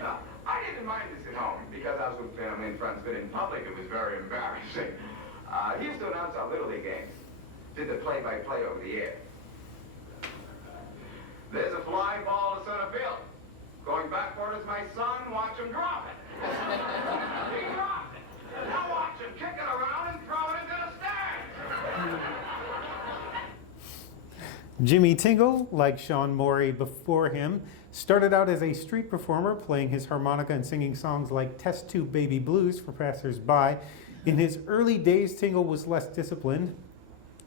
Now, I didn't mind this at home because I was with family and friends, but in public it was very embarrassing. He used to announce our Little League games. Did the play-by-play over the air. There's a fly ball to center field. Going backward is my son. Watch him drop it. He dropped it. Now watch him kick it around and throw it into the stands. Jimmy Tingle, like Sean Morey before him, started out as a street performer, playing his harmonica and singing songs like Test Tube Baby Blues for passers-by. In his early days, Tingle was less disciplined,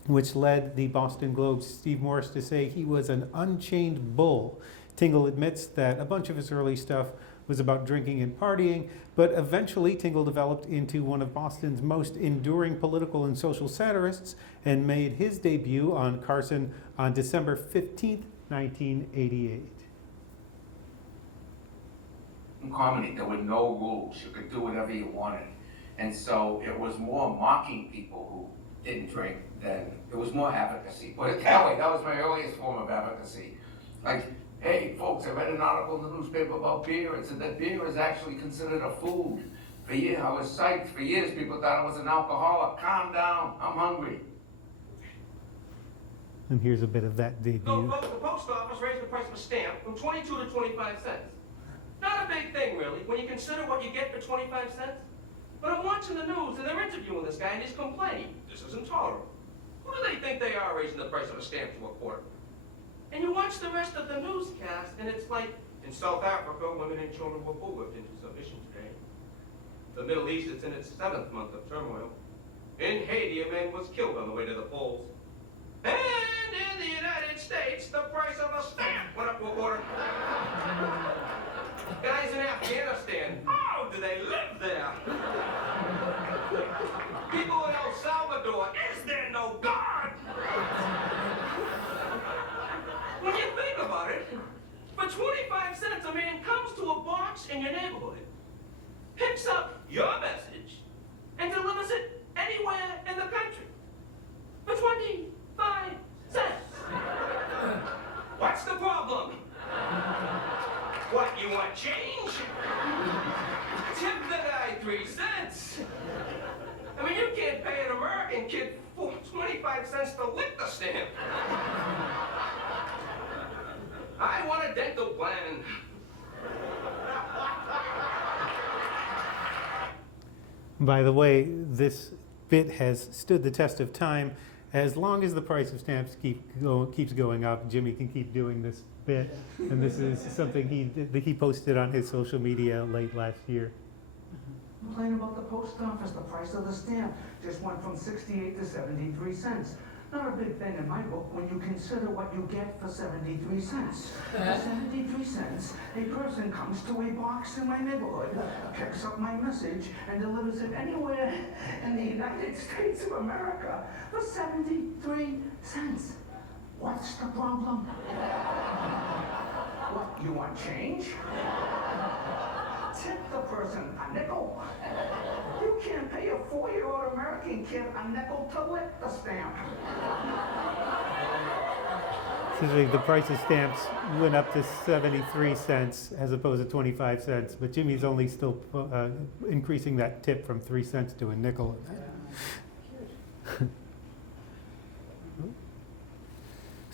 which led the Boston Globe's Steve Morris to say he was an unchained bull. Tingle admits that a bunch of his early stuff was about drinking and partying, but eventually Tingle developed into one of Boston's most enduring political and social satirists and made his debut on Carson on December 15th, 1988. In comedy, there were no rules. You could do whatever you wanted. And so it was more mocking people who didn't drink than, it was more advocacy. Put it that way, that was my earliest form of advocacy. Like, hey, folks, I read an article in the newspaper about beer. It said that beer is actually considered a food. For years, I was psyched. For years, people thought I was an alcoholic. Calm down, I'm hungry. And here's a bit of that No, debut. folks, the post office raised the price of a stamp from 22 to 25 cents. Not a big thing, really, when you consider what you get for 25 cents. But I'm watching the news, and they're interviewing this guy, and he's complaining. This is intolerable. Who do they think they are, raising the price of a stamp to a quarter? And you watch the rest of the newscast, and it's like, in South Africa, women and children were bullied into submission today. The Middle East is in its 7th month of turmoil. In Haiti, a man was killed on the way to the polls. And in the United States, the price of a stamp went up to a quarter. Guys in Afghanistan, how do they live there? People in El Salvador, is there no God? When you think about it, for 25 cents, a man comes to a box in your neighborhood, picks up your message, and delivers it anywhere in the country. For 25 cents. What's the problem? What, you want change? Tip the guy 3 cents. I mean, you can't pay an American kid 25 cents to lick the stamp. I want a dental plan. By the way, this bit has stood the test of time. As long as the price of stamps keeps going up, Jimmy can keep doing this bit. And this is something he posted on his social media late last year. Complain about the post office. The price of the stamp just went from 68 to 73 cents. Not a big thing in my book when you consider what you get for 73 cents. For 73 cents, a person comes to a box in my neighborhood, picks up my message, and delivers it anywhere in the United States of America for 73 cents. What's the problem? What, you want change? Tip the person a nickel. You can't pay a 4-year-old American kid a nickel to lick the stamp. So the price of stamps went up to 73 cents as opposed to 25 cents, but Jimmy's only still increasing that tip from 3 cents to a nickel.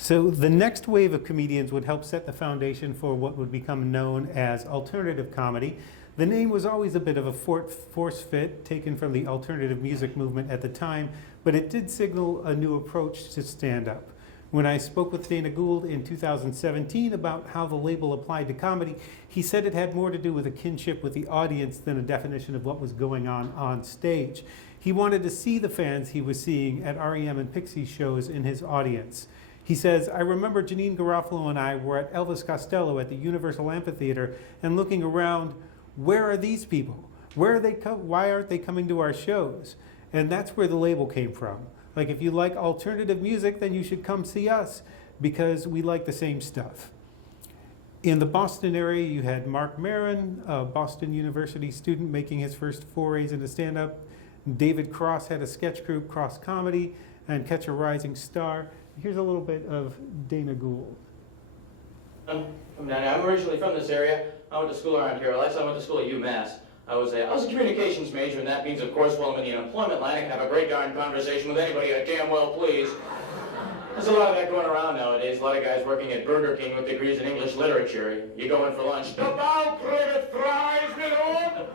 So the next wave of comedians would help set the foundation for what would become known as alternative comedy. The name was always a bit of a force fit, taken from the alternative music movement at the time, but it did signal a new approach to stand-up. When I spoke with Dana Gould in 2017 about how the label applied to comedy, he said it had more to do with a kinship with the audience than a definition of what was going on stage. He wanted to see the fans he was seeing at REM and Pixie shows in his audience. He says, I remember Janine Garofalo and I were at Elvis Costello at the Universal Amphitheater and looking around, where are these people? Where are they? Why aren't they coming to our shows? And that's where the label came from. Like, if you like alternative music, then you should come see us because we like the same stuff. In the Boston area, you had Mark Maron, a Boston University student making his first forays into stand-up. David Cross had a sketch group, Cross Comedy, and Catch a Rising Star. Here's a little bit of Dana Gould. I'm originally from this area. I went to school around here. Last time I went to school at UMass. I was a communications major, and that means, of course, while I'm in the unemployment line, I can have a great darn conversation with anybody I damn well please. There's a lot of that going around nowadays. A lot of guys working at Burger King with degrees in English literature. You go in for lunch. The bow cricket fries, my lord!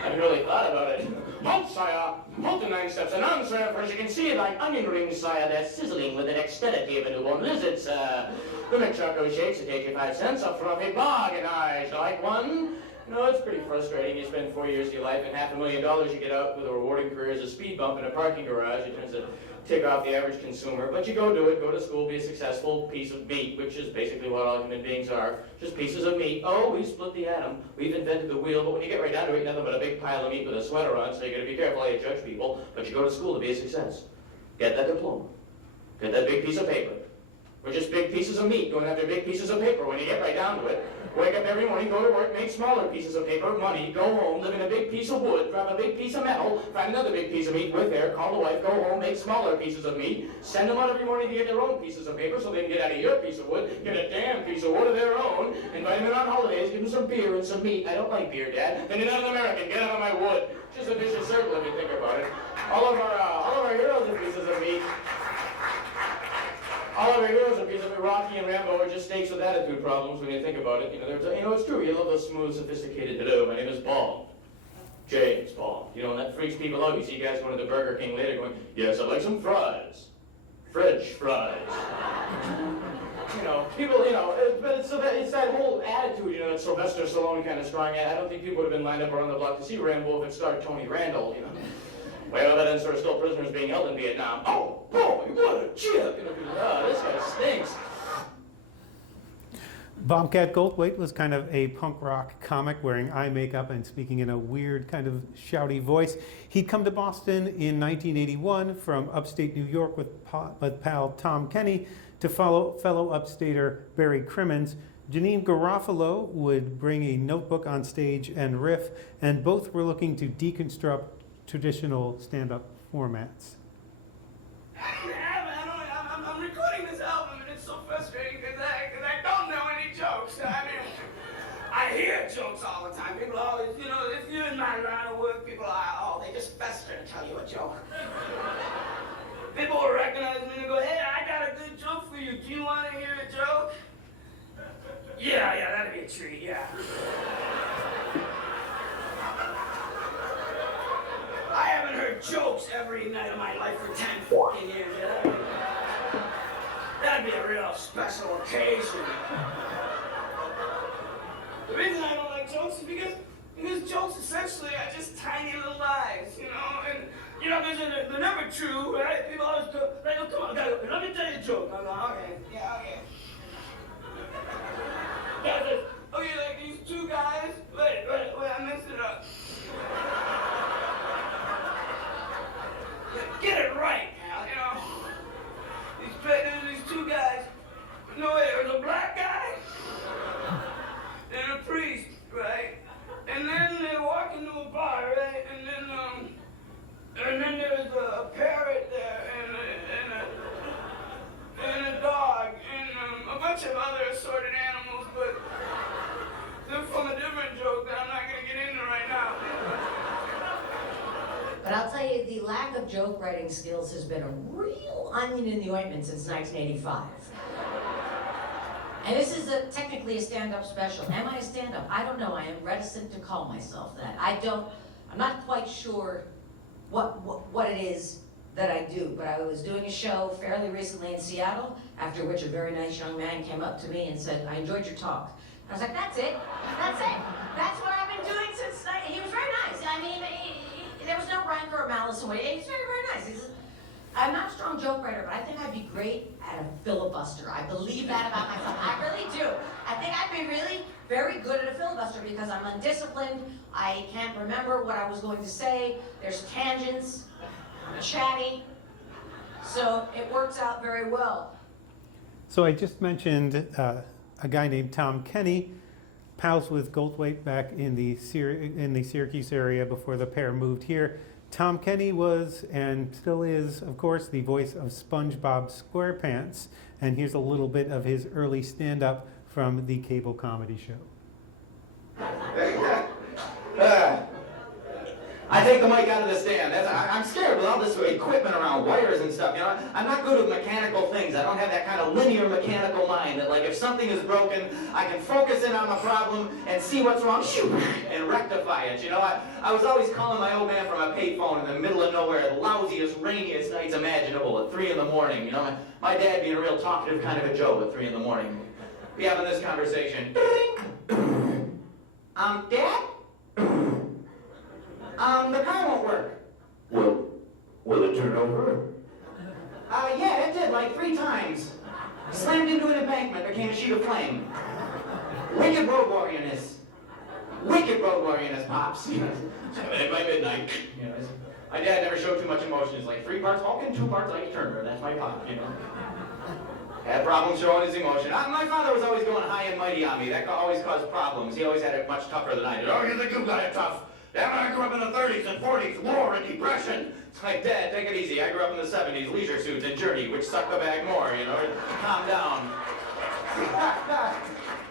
I hadn't really thought about it. Halt, sire! Halt in 9 steps and on, sir, for as you can see, like onion rings, sire, they're sizzling with the dexterity of a newborn lizard, sir. The McChoco shakes at 85 cents, a frothy bargain, eyes like one. No, it's pretty frustrating. You spend 4 years of your life and $500,000 you get out with a rewarding career as a speed bump in a parking garage. It turns to tick off the average consumer. But you go do it, go to school, be a successful piece of meat, which is basically what all human beings are. Just pieces of meat. Oh, we split the atom. We've invented the wheel. But when you get right down to it, nothing but a big pile of meat with a sweater on, so you got to be careful how you judge people. But you go to school to be a success. Get that diploma. Get that big piece of paper. We're just big pieces of meat going after big pieces of paper when you get right down to it. Wake up every morning, go to work, make smaller pieces of paper, money, go home, live in a big piece of wood, grab a big piece of metal, find another big piece of meat with hair, call the wife, go home, make smaller pieces of meat, send them out every morning to get their own pieces of paper so they can get out of your piece of wood, get a damn piece of wood of their own, invite them in on holidays, give them some beer and some meat. I don't like beer, Dad. Then you're not an American. Get out of my wood. Just a vicious circle if you think about it. All of our heroes are pieces of meat. All of our heroes are pieces of meat. Rocky and Rambo are just steaks with attitude problems when you think about it. It's true. You love those smooth, sophisticated hello. My name is Bond. James Bond. And that freaks people out. You see guys going to the Burger King later going, yes, I'd like some fries. French fries. People, but it's that whole attitude, that Sylvester Stallone kind of strong at. I don't think people would have been lined up around the block to see Rambo if it starred Tony Randall, Well, evidence there are still prisoners being held in Vietnam. Oh, boy, what a chip! This guy stinks. Bobcat Goldthwait was kind of a punk rock comic wearing eye makeup and speaking in a weird kind of shouty voice. He'd come to Boston in 1981 from upstate New York with pal Tom Kenny to follow fellow upstater Barry Crimmins. Janine Garofalo would bring a notebook on stage and riff, and both were looking to deconstruct traditional stand-up formats. I'm recording this album and it's so frustrating because I don't know any jokes. I hear jokes all the time. People always, if you're in my line of work, people are, they just fester to tell you a joke. People will recognize me and go, hey, I got a good joke for you. Do you want to hear a joke? Yeah, that'd be a treat, yeah. I haven't heard jokes every night of my life for 10 fucking years. That'd be a real special occasion. The reason I don't like jokes is because jokes essentially are just tiny little lies, and because they're never true, right? People always go, like, oh, come on, guys, let me tell you a joke. I'm like, okay, yeah, okay. Guys, okay, like these two guys, wait, I messed it up. Get it right, pal, These two guys. No, wait, there's a black guy and a priest, right? And then they walk into a bar, right? And then there's a parrot there and a dog and a bunch of other assorted animals, but they're from a different joke that I'm not gonna get into right now. But I'll tell you, the lack of joke writing skills has been a real onion in the ointment since 1985. And this is technically a stand-up special. Am I a stand-up? I don't know. I am reticent to call myself that. I'm not quite sure what it is that I do, but I was doing a show fairly recently in Seattle, after which a very nice young man came up to me and said, "I enjoyed your talk." I was like, "That's it. That's it. That's what I've been doing since." He was very nice. I mean, there was no rancor or malice in it. He was very, very nice. He said, "I'm not a strong joke writer, but I think I'd be great at a filibuster." I believe that about myself. I really do. I think I'd be really very good at a filibuster because I'm undisciplined. I can't remember what I was going to say. There's tangents. I'm chatty. So it works out very well. So I just mentioned a guy named Tom Kenny, pals with Goldthwait back in the Syracuse area before the pair moved here. Tom Kenny was, and still is, of course, the voice of SpongeBob SquarePants. And here's a little bit of his early stand-up from the cable comedy show. I take the mic out of the stand. I'm scared with all this equipment around, wires and stuff, you know. I'm not good with mechanical things. I don't have that kind of linear mechanical mind that, like, if something is broken, I can focus in on the problem and see what's wrong, shoot, and rectify it, you know. I was always calling my old man from a payphone in the middle of nowhere, the lousiest, rainiest nights imaginable at 3 in the morning, you know. My dad being a real talkative kind of a Joe at 3 in the morning. Be having this conversation. Dad? The car won't work. Will it turn over? Yeah, it did, like 3 times. Slammed into an embankment, became a sheet of flame. Wicked road warriorness. Wicked road warriorness, Pops. 7 by midnight. You know, my dad never showed too much emotion. It's like 3 parts Vulcan, 2 parts Ike Turner. That's my pop, you know. Had problems showing his emotion. My father was always going high and mighty on me. That always caused problems. He always had it much tougher than I did. Oh, you think you got it tough? Damn it, I grew up in the 30s and 40s, war and depression. It's like, Dad, take it easy. I grew up in the 70s, leisure suits and Journey, which sucked the bag more, you know. Calm down.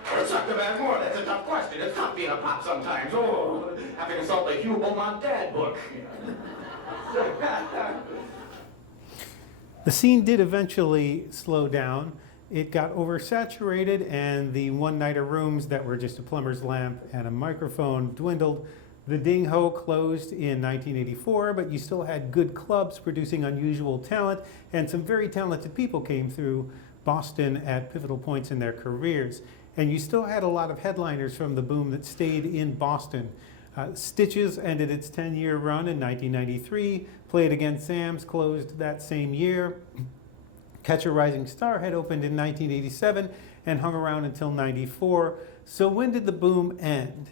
What sucked the bag more? That's a tough question. It's tough being a pop sometimes. Oh, have to consult the Hugh Beaumont Dad book. The scene did eventually slow down. It got oversaturated, and the one-nighter rooms that were just a plumber's lamp and a microphone dwindled. The Ding Ho closed in 1984, but you still had good clubs producing unusual talent, and some very talented people came through Boston at pivotal points in their careers. And you still had a lot of headliners from the boom that stayed in Boston. Stitches ended its 10-year run in 1993. Play It Again Sam's closed that same year. Catch a Rising Star had opened in 1987 and hung around until 94. So when did the boom end?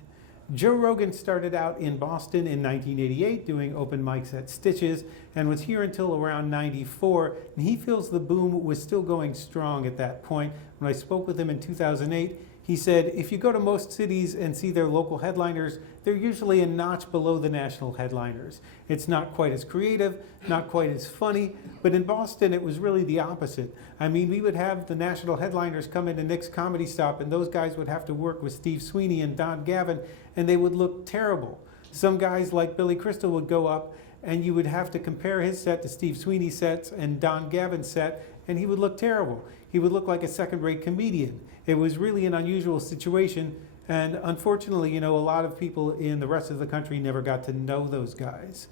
Joe Rogan started out in Boston in 1988 doing open mics at Stitches and was here until around 94. And he feels the boom was still going strong at that point. When I spoke with him in 2008, he said, if you go to most cities and see their local headliners, they're usually a notch below the national headliners. It's not quite as creative, not quite as funny, but in Boston it was really the opposite. I mean, we would have the national headliners come into Nick's Comedy Stop, and those guys would have to work with Steve Sweeney and Don Gavin, and they would look terrible. Some guys like Billy Crystal would go up, and you would have to compare his set to Steve Sweeney's sets and Don Gavin's set, and he would look terrible. He would look like a second-rate comedian. It was really an unusual situation, and unfortunately, you know, a lot of people in the rest of the country never got to know those guys.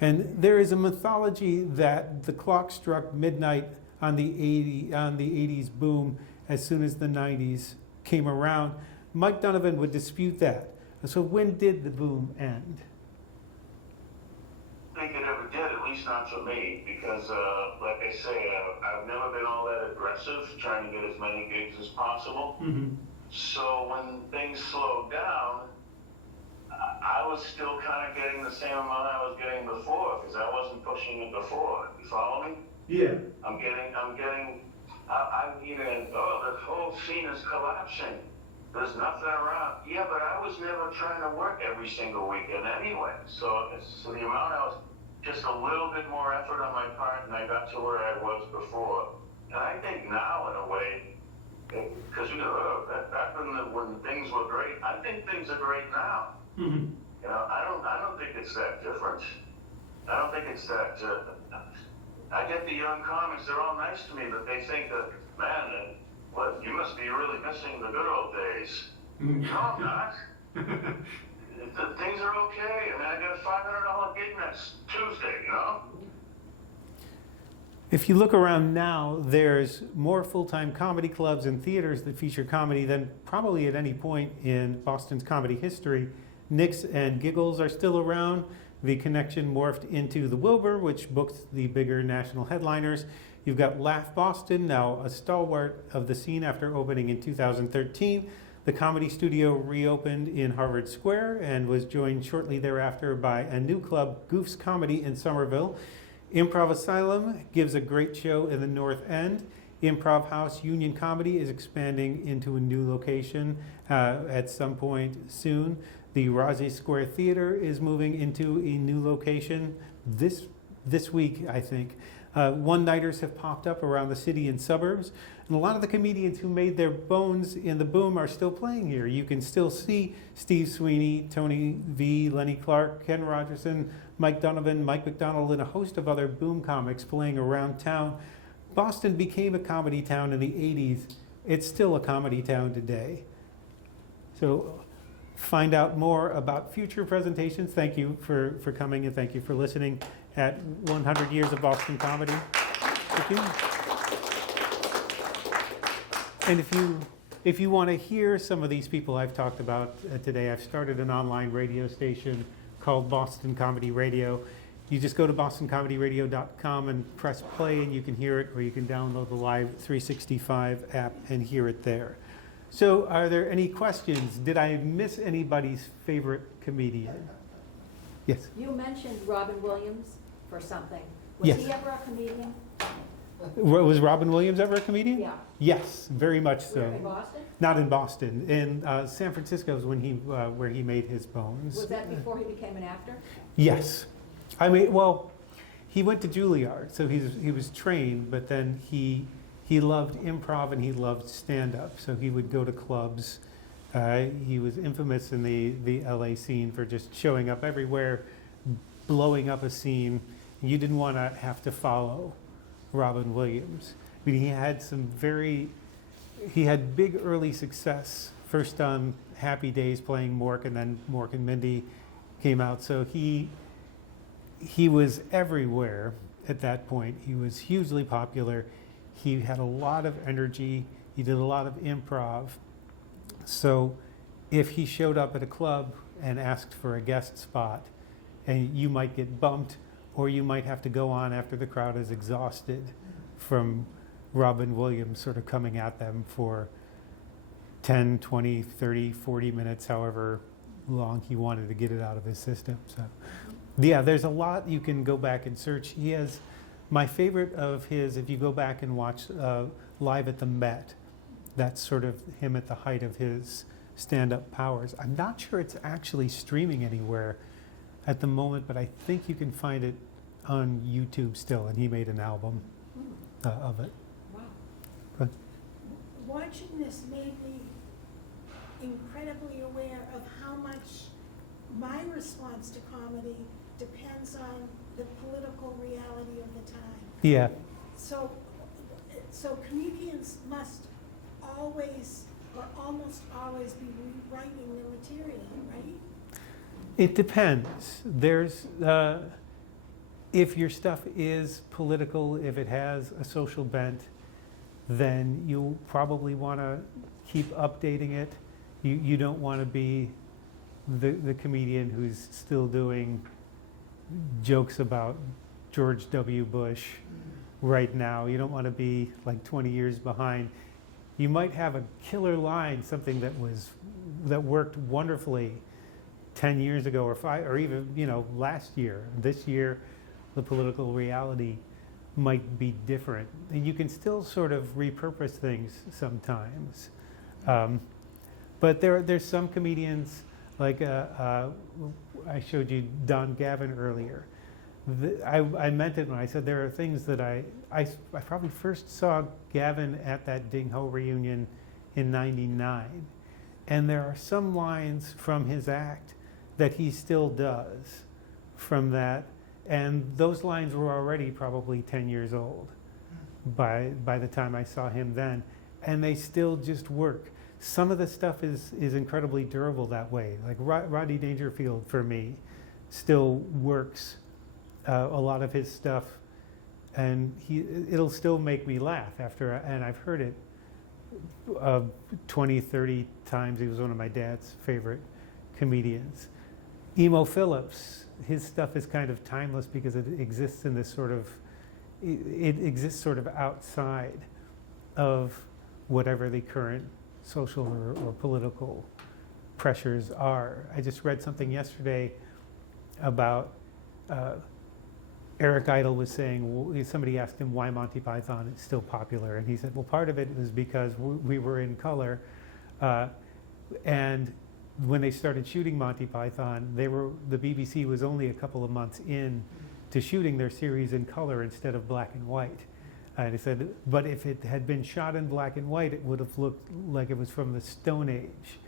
And there is a mythology that the clock struck midnight on the 80s boom as soon as the 90s came around. Mike Donovan would dispute that. So when did the boom end? I think it ever did, at least not for me, because, like I say, I've never been all that aggressive, trying to get as many gigs as possible. Mm-hmm. So when things slowed down, I was still kind of getting the same amount I was getting before, because I wasn't pushing it before. You follow me? Yeah. I'm getting, the whole scene is collapsing. There's nothing around. Yeah, but I was never trying to work every single weekend anyway. So the amount I was, just a little bit more effort on my part, and I got to where I was before. And I think now, in a way, because back when things were great, I think things are great now. Mm-hmm. You know, I don't think it's that different. I don't think it's that. I get the young comics, they're all nice to me, but they think that, man, what, you must be really missing the good old days. No, I'm not. Things are okay. I mean, I got a $500 gig next Tuesday, you know? If you look around now, there's more full-time comedy clubs and theaters that feature comedy than probably at any point in Boston's comedy history. Nick's and Giggles are still around. The Connection morphed into the Wilbur, which booked the bigger national headliners. You've got Laugh Boston, now a stalwart of the scene after opening in 2013. The Comedy Studio reopened in Harvard Square and was joined shortly thereafter by a new club, Goof's Comedy in Somerville. Improv Asylum gives a great show in the North End. Improv House Union Comedy is expanding into a new location at some point soon. The Rossi Square Theater is moving into a new location this week, I think. One-nighters have popped up around the city and suburbs, and a lot of the comedians who made their bones in the boom are still playing here. You can still see Steve Sweeney, Tony V, Lenny Clark, Ken Rogerson, Mike Donovan, Mike McDonald, and a host of other boom comics playing around town. Boston became a comedy town in the 80s. It's still a comedy town today. So find out more about future presentations. Thank you for coming, and thank you for listening at 100 Years of Boston Comedy. Thank you. And if you want to hear some of these people I've talked about today, I've started an online radio station called Boston Comedy Radio. You just go to bostoncomedyradio.com and press play, and you can hear it, or you can download the Live 365 app and hear it there. So are there any questions? Did I miss anybody's favorite comedian? Yes. You mentioned Robin Williams for something. Was Yes. he ever a comedian? Was Robin Williams ever a comedian? Yeah. Yes, very much so. Where, in Boston? Not in Boston. In San Francisco is when where he made his bones. Was that before he became an actor? Yes. I mean, well, he went to Juilliard, so he was trained, but then he loved improv and he loved stand-up, so he would go to clubs. He was infamous in the LA scene for just showing up everywhere, blowing up a scene. You didn't want to have to follow Robin Williams. I mean, he had big early success, first on Happy Days playing Mork, and then Mork and Mindy came out, so he was everywhere at that point. He was hugely popular. He had a lot of energy. He did a lot of improv. So if he showed up at a club and asked for a guest spot, and you might get bumped, or you might have to go on after the crowd is exhausted from Robin Williams sort of coming at them for 10, 20, 30, 40 minutes, however long he wanted to get it out of his system. So yeah, there's a lot you can go back and search. He has, my favorite of his, if you go back and watch Live at the Met, that's sort of him at the height of his stand-up powers. I'm not sure it's actually streaming anywhere at the moment, but I think you can find it on YouTube still, and he made an album of it. Wow. But Watching this made me incredibly aware of how much my response to comedy depends on the political reality of the time. yeah, So comedians must always, or almost always, be rewriting their material, right? it depends. There's if your stuff is political, if it has a social bent, then you'll probably want to keep updating it. You don't want to be the comedian who's still doing jokes about George W. Bush right now. You don't want to be like 20 years behind. You might have a killer line, something that worked wonderfully 10 years ago, or 5, or even last year. This year, the political reality might be different, and you can still sort of repurpose things sometimes. But there's some comedians, like I showed you Don Gavin earlier. I meant it when I said there are things that I probably first saw Gavin at that Ding Ho reunion in '99, and there are some lines from his act that he still does from that, And those lines were already probably 10 years old by the time I saw him then. And they still just work. Some of the stuff is incredibly durable that way. Like Rodney Dangerfield, for me, still works. A lot of his stuff, and it'll still make me laugh and I've heard it 20, 30 times. He was one of my dad's favorite comedians. Emo Phillips, his stuff is kind of timeless because it exists in this sort of, it exists sort of outside of whatever the current social or political pressures are. I just read something yesterday about Eric Idle was saying, somebody asked him why Monty Python is still popular, and he said, well, part of it was because we were in color, and when they started shooting Monty Python, the BBC was only a couple of months in to shooting their series in color instead of black and white. And he said, but if it had been shot in black and white, it would have looked like it was from the Stone Age.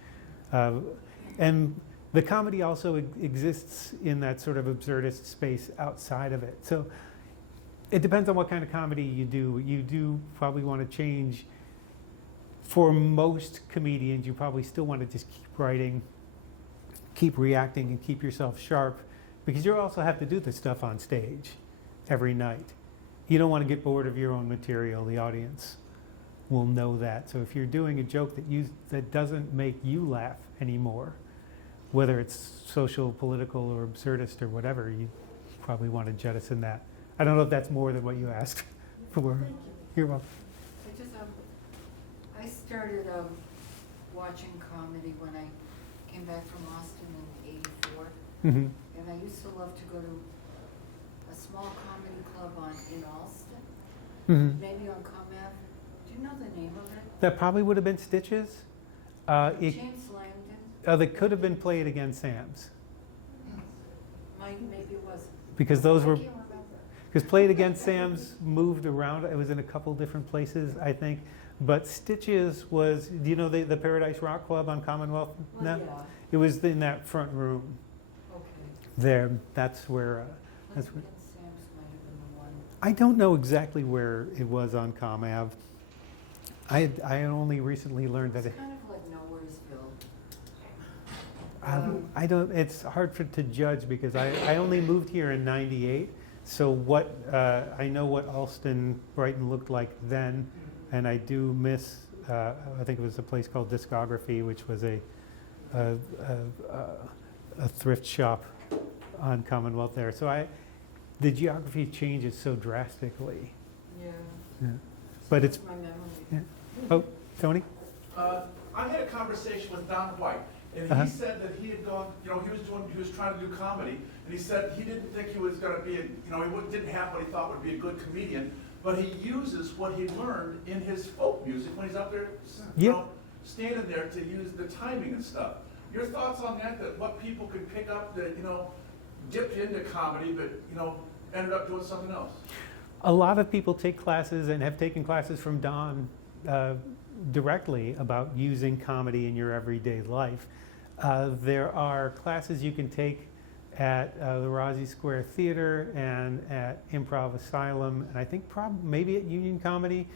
And the comedy also exists in that sort of absurdist space outside of it. So it depends on what kind of comedy you do. You do probably want to change. For most comedians, you probably still want to just keep writing, keep reacting, and keep yourself sharp, because you also have to do this stuff on stage every night. You don't want to get bored of your own material. The audience will know that. So if you're doing a joke that doesn't make you laugh anymore, whether it's social, political, or absurdist or whatever, you probably want to jettison that. I don't know if that's more than what you asked for. Thank you. You're welcome. I started watching comedy when I came back from Austin in '84, Mm-hmm. and I used to love to go to a small comedy club in Austin, Mm-hmm. maybe on Com Ave. Do you know the name of it? That probably would have been Stitches. James Langdon? They could have been Played Again Sam's. Maybe it wasn't. Because those were, I can't remember. because Played Against Sam's moved around. It was in a couple different places, I think. But Stitches was, do you know the Paradise Rock Club on Commonwealth? Well, No? yeah. It was in that front room Okay. there. That's where, that's Played where. Against Sam's might have been the one. I don't know exactly where it was on Com Ave. I only recently learned that It's it, kind of like Nowheresville. I don't, it's hard to judge because I only moved here in '98. So what, I know what Alston, Brighton looked like then, and I do miss, I think it was a place called Discography, which was a thrift shop on Commonwealth there. So the geography changes so drastically. Yeah. Yeah. But it's, That's my memory. yeah. Oh, Tony? I had a conversation with Don White, and Uh-huh. he said that he had gone, he was trying to do comedy, and he said he didn't think he was going to be, didn't have what he thought would be a good comedian, but he uses what he learned in his folk music when he's up there, standing there to use the timing and stuff. Your thoughts on that what people could pick up that, dipped into comedy, but, ended up doing something else? A lot of people take classes and have taken classes from Don directly about using comedy in your everyday life. There are classes you can take at the Rossi Square Theater and at Improv Asylum, and I think maybe at Union Comedy,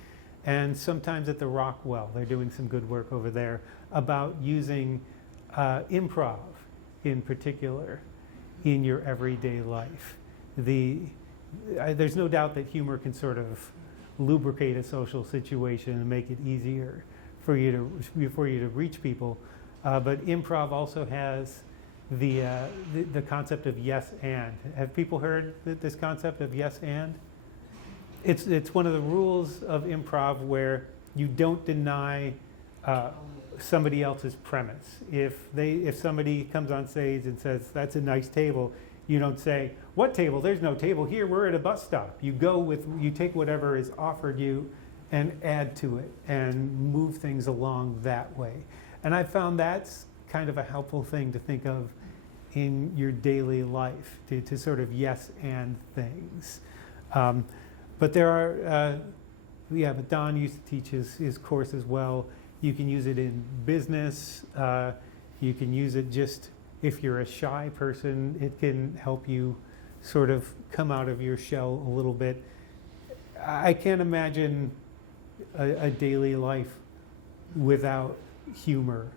and sometimes at the Rockwell. They're doing some good work over there about using improv in particular in your everyday life. There's no doubt that humor can sort of lubricate a social situation and make it easier for you to reach people. But improv also has the concept of yes and. Have people heard this concept of yes and? It's one of the rules of improv where you don't deny somebody else's premise. If somebody comes on stage and says, "That's a nice table," you don't say, "What table? There's no table here. We're at a bus stop." You take whatever is offered you and add to it and move things along that way. And I found that's kind of a helpful thing to think of in your daily life, to sort of yes and things. But there are, but Don used to teach his course as well. You can use it in business. You can use it just if you're a shy person. It can help you sort of come out of your shell a little bit. I can't imagine a daily life without humor.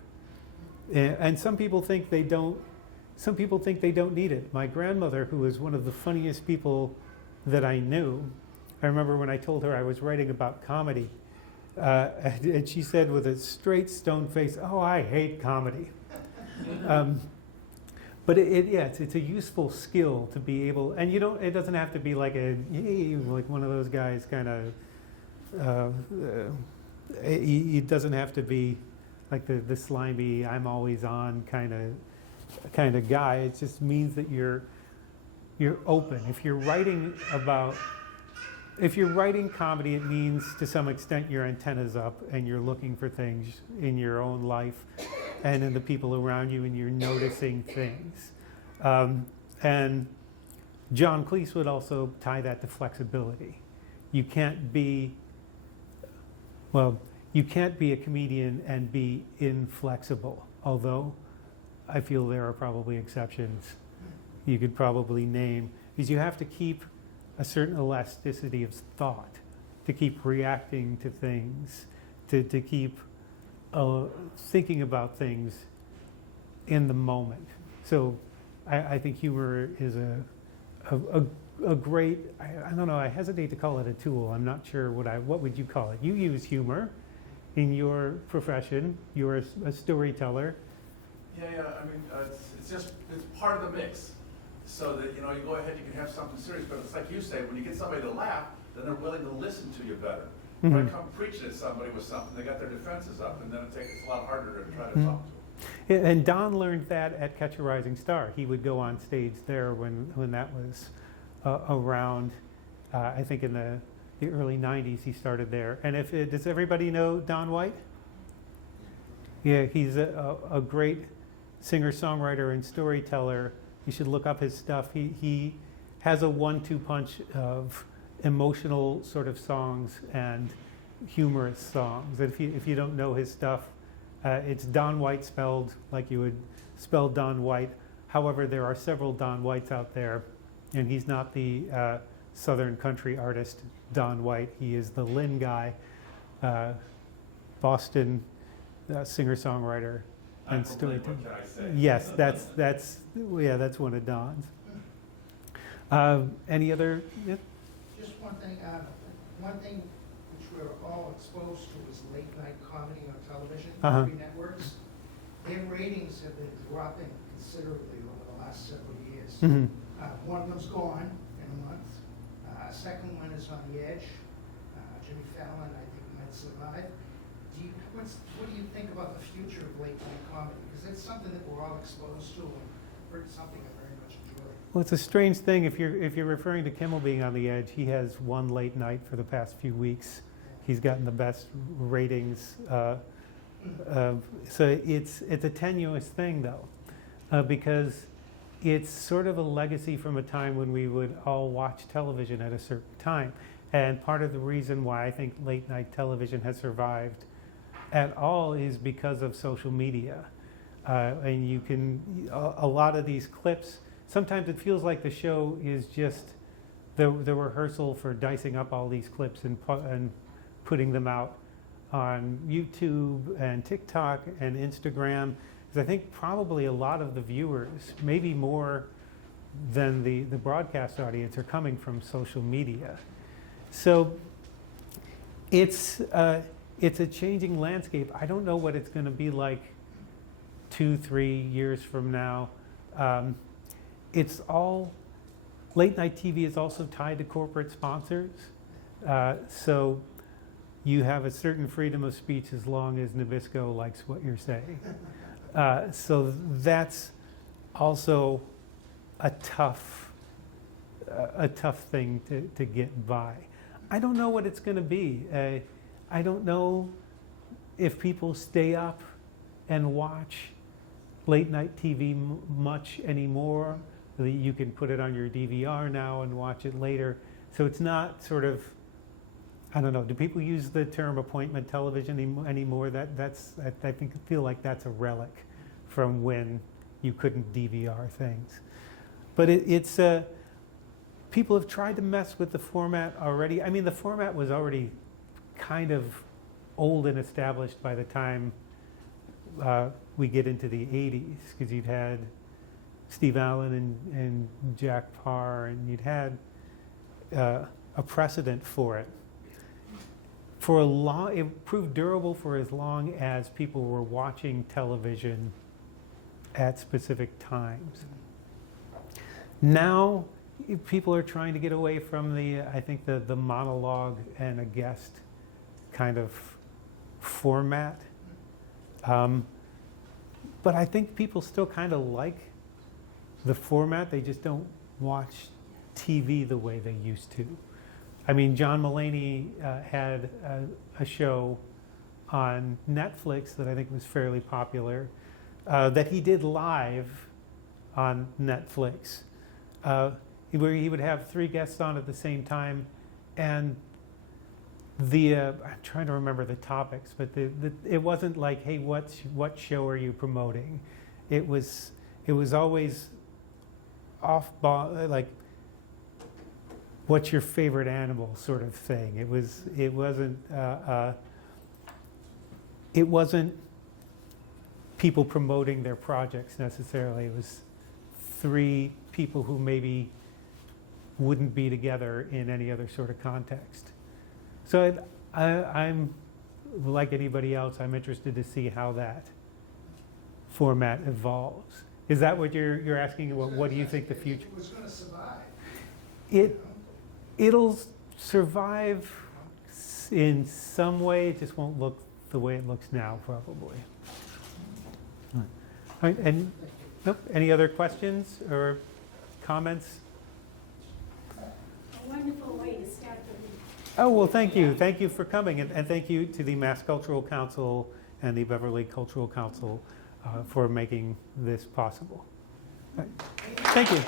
And some people think they don't. Some people think they don't need it. My grandmother, who was one of the funniest people that I knew, I remember when I told her I was writing about comedy, and she said with a straight stone face, "Oh, I hate comedy." But it's a useful skill to be able, and it doesn't have to be like like one of those guys kind of. It doesn't have to be like the slimy, I'm always on kind of guy. It just means that you're open. If you're writing comedy, it means to some extent your antenna's up and you're looking for things in your own life and in the people around you, and you're noticing things. And John Cleese would also tie that to flexibility. You can't be a comedian and be inflexible, although I feel there are probably exceptions you could probably name, because you have to keep a certain elasticity of thought, to keep reacting to things, to keep thinking about things in the moment. So I think humor is a great, I don't know, I hesitate to call it a tool. I'm not sure what would you call it? You use humor in your profession. You're a storyteller. Yeah, I mean, it's part of the mix. So that, you go ahead, you can have something serious, but it's like you say, when you get somebody to laugh, then they're willing to listen to you better. Mm-hmm. When I come preaching at somebody with something, they got their defenses up, and then it's a lot harder to try to talk to them. And Don learned that at Catch a Rising Star. He would go on stage there when that was around, I think in the early 90s he started there. And does everybody know Don White? Yeah, he's a great singer-songwriter and storyteller. You should look up his stuff. He has a 1-2 punch of emotional sort of songs and humorous songs. If you don't know his stuff, it's Don White spelled like you would spell Don White. However, there are several Don Whites out there, and he's not the Southern country artist Don White. He is the Lynn guy, Boston singer-songwriter and storyteller. What can I say? Yes, that's one of Don's. Any other? Yeah? Just one thing which we're all exposed to is late night comedy on television, three networks. Their ratings have been dropping considerably over the last several years. Mm-hmm. One of them's gone in a month. Second one is on the edge. Jimmy Fallon, I think, might survive. What do you think about the future of late night comedy? Because it's something that we're all exposed to, and it's something I very much enjoy. Well, it's a strange thing. If you're referring to Kimmel being on the edge, he has one late night for the past few weeks. He's gotten the best ratings. So it's a tenuous thing, though, because it's sort of a legacy from a time when we would all watch television at a certain time. And part of the reason why I think late night television has survived at all is because of social media. And you can, a lot of these clips, sometimes it feels like the show is just the rehearsal for dicing up all these clips and putting them out on YouTube and TikTok and Instagram. Because I think probably a lot of the viewers, maybe more than the broadcast audience, are coming from social media. So it's a changing landscape. I don't know what it's going to be like 2-3 years from now. It's all, late night TV is also tied to corporate sponsors. So you have a certain freedom of speech as long as Nabisco likes what you're saying. So that's also a tough thing to get by. I don't know what it's going to be. I don't know if people stay up and watch late night TV much anymore. You can put it on your DVR now and watch it later. So it's not sort of, I don't know, do people use the term appointment television anymore? I feel like that's a relic from when you couldn't DVR things. But people have tried to mess with the format already. I mean, the format was already kind of old and established by the time we get into the 80s, because you'd had Steve Allen and Jack Parr, and you'd had a precedent for it. For a long, it proved durable for as long as people were watching television at specific times. Now, people are trying to get away from I think the monologue and a guest kind of format. But I think people still kind of like the format. They just don't watch TV the way they used to. I mean, John Mulaney had a show on Netflix that I think was fairly popular, that he did live on Netflix, where he would have 3 guests on at the same time, and I'm trying to remember the topics, but it wasn't like, hey, what show are you promoting? It was always like, what's your favorite animal sort of thing. It wasn't people promoting their projects necessarily. It was 3 people who maybe wouldn't be together in any other sort of context. So I'm like anybody else, I'm interested to see how that format evolves. Is that what you're asking? What do you think the future? It was going to survive. It'll survive in some way. It just won't look the way it looks now, probably. All right, and any other questions or comments? A wonderful way to start the week. Oh, well, thank you. Thank you for coming, and thank you to the Mass Cultural Council and the Beverly Cultural Council for making this possible. All right. Thank you.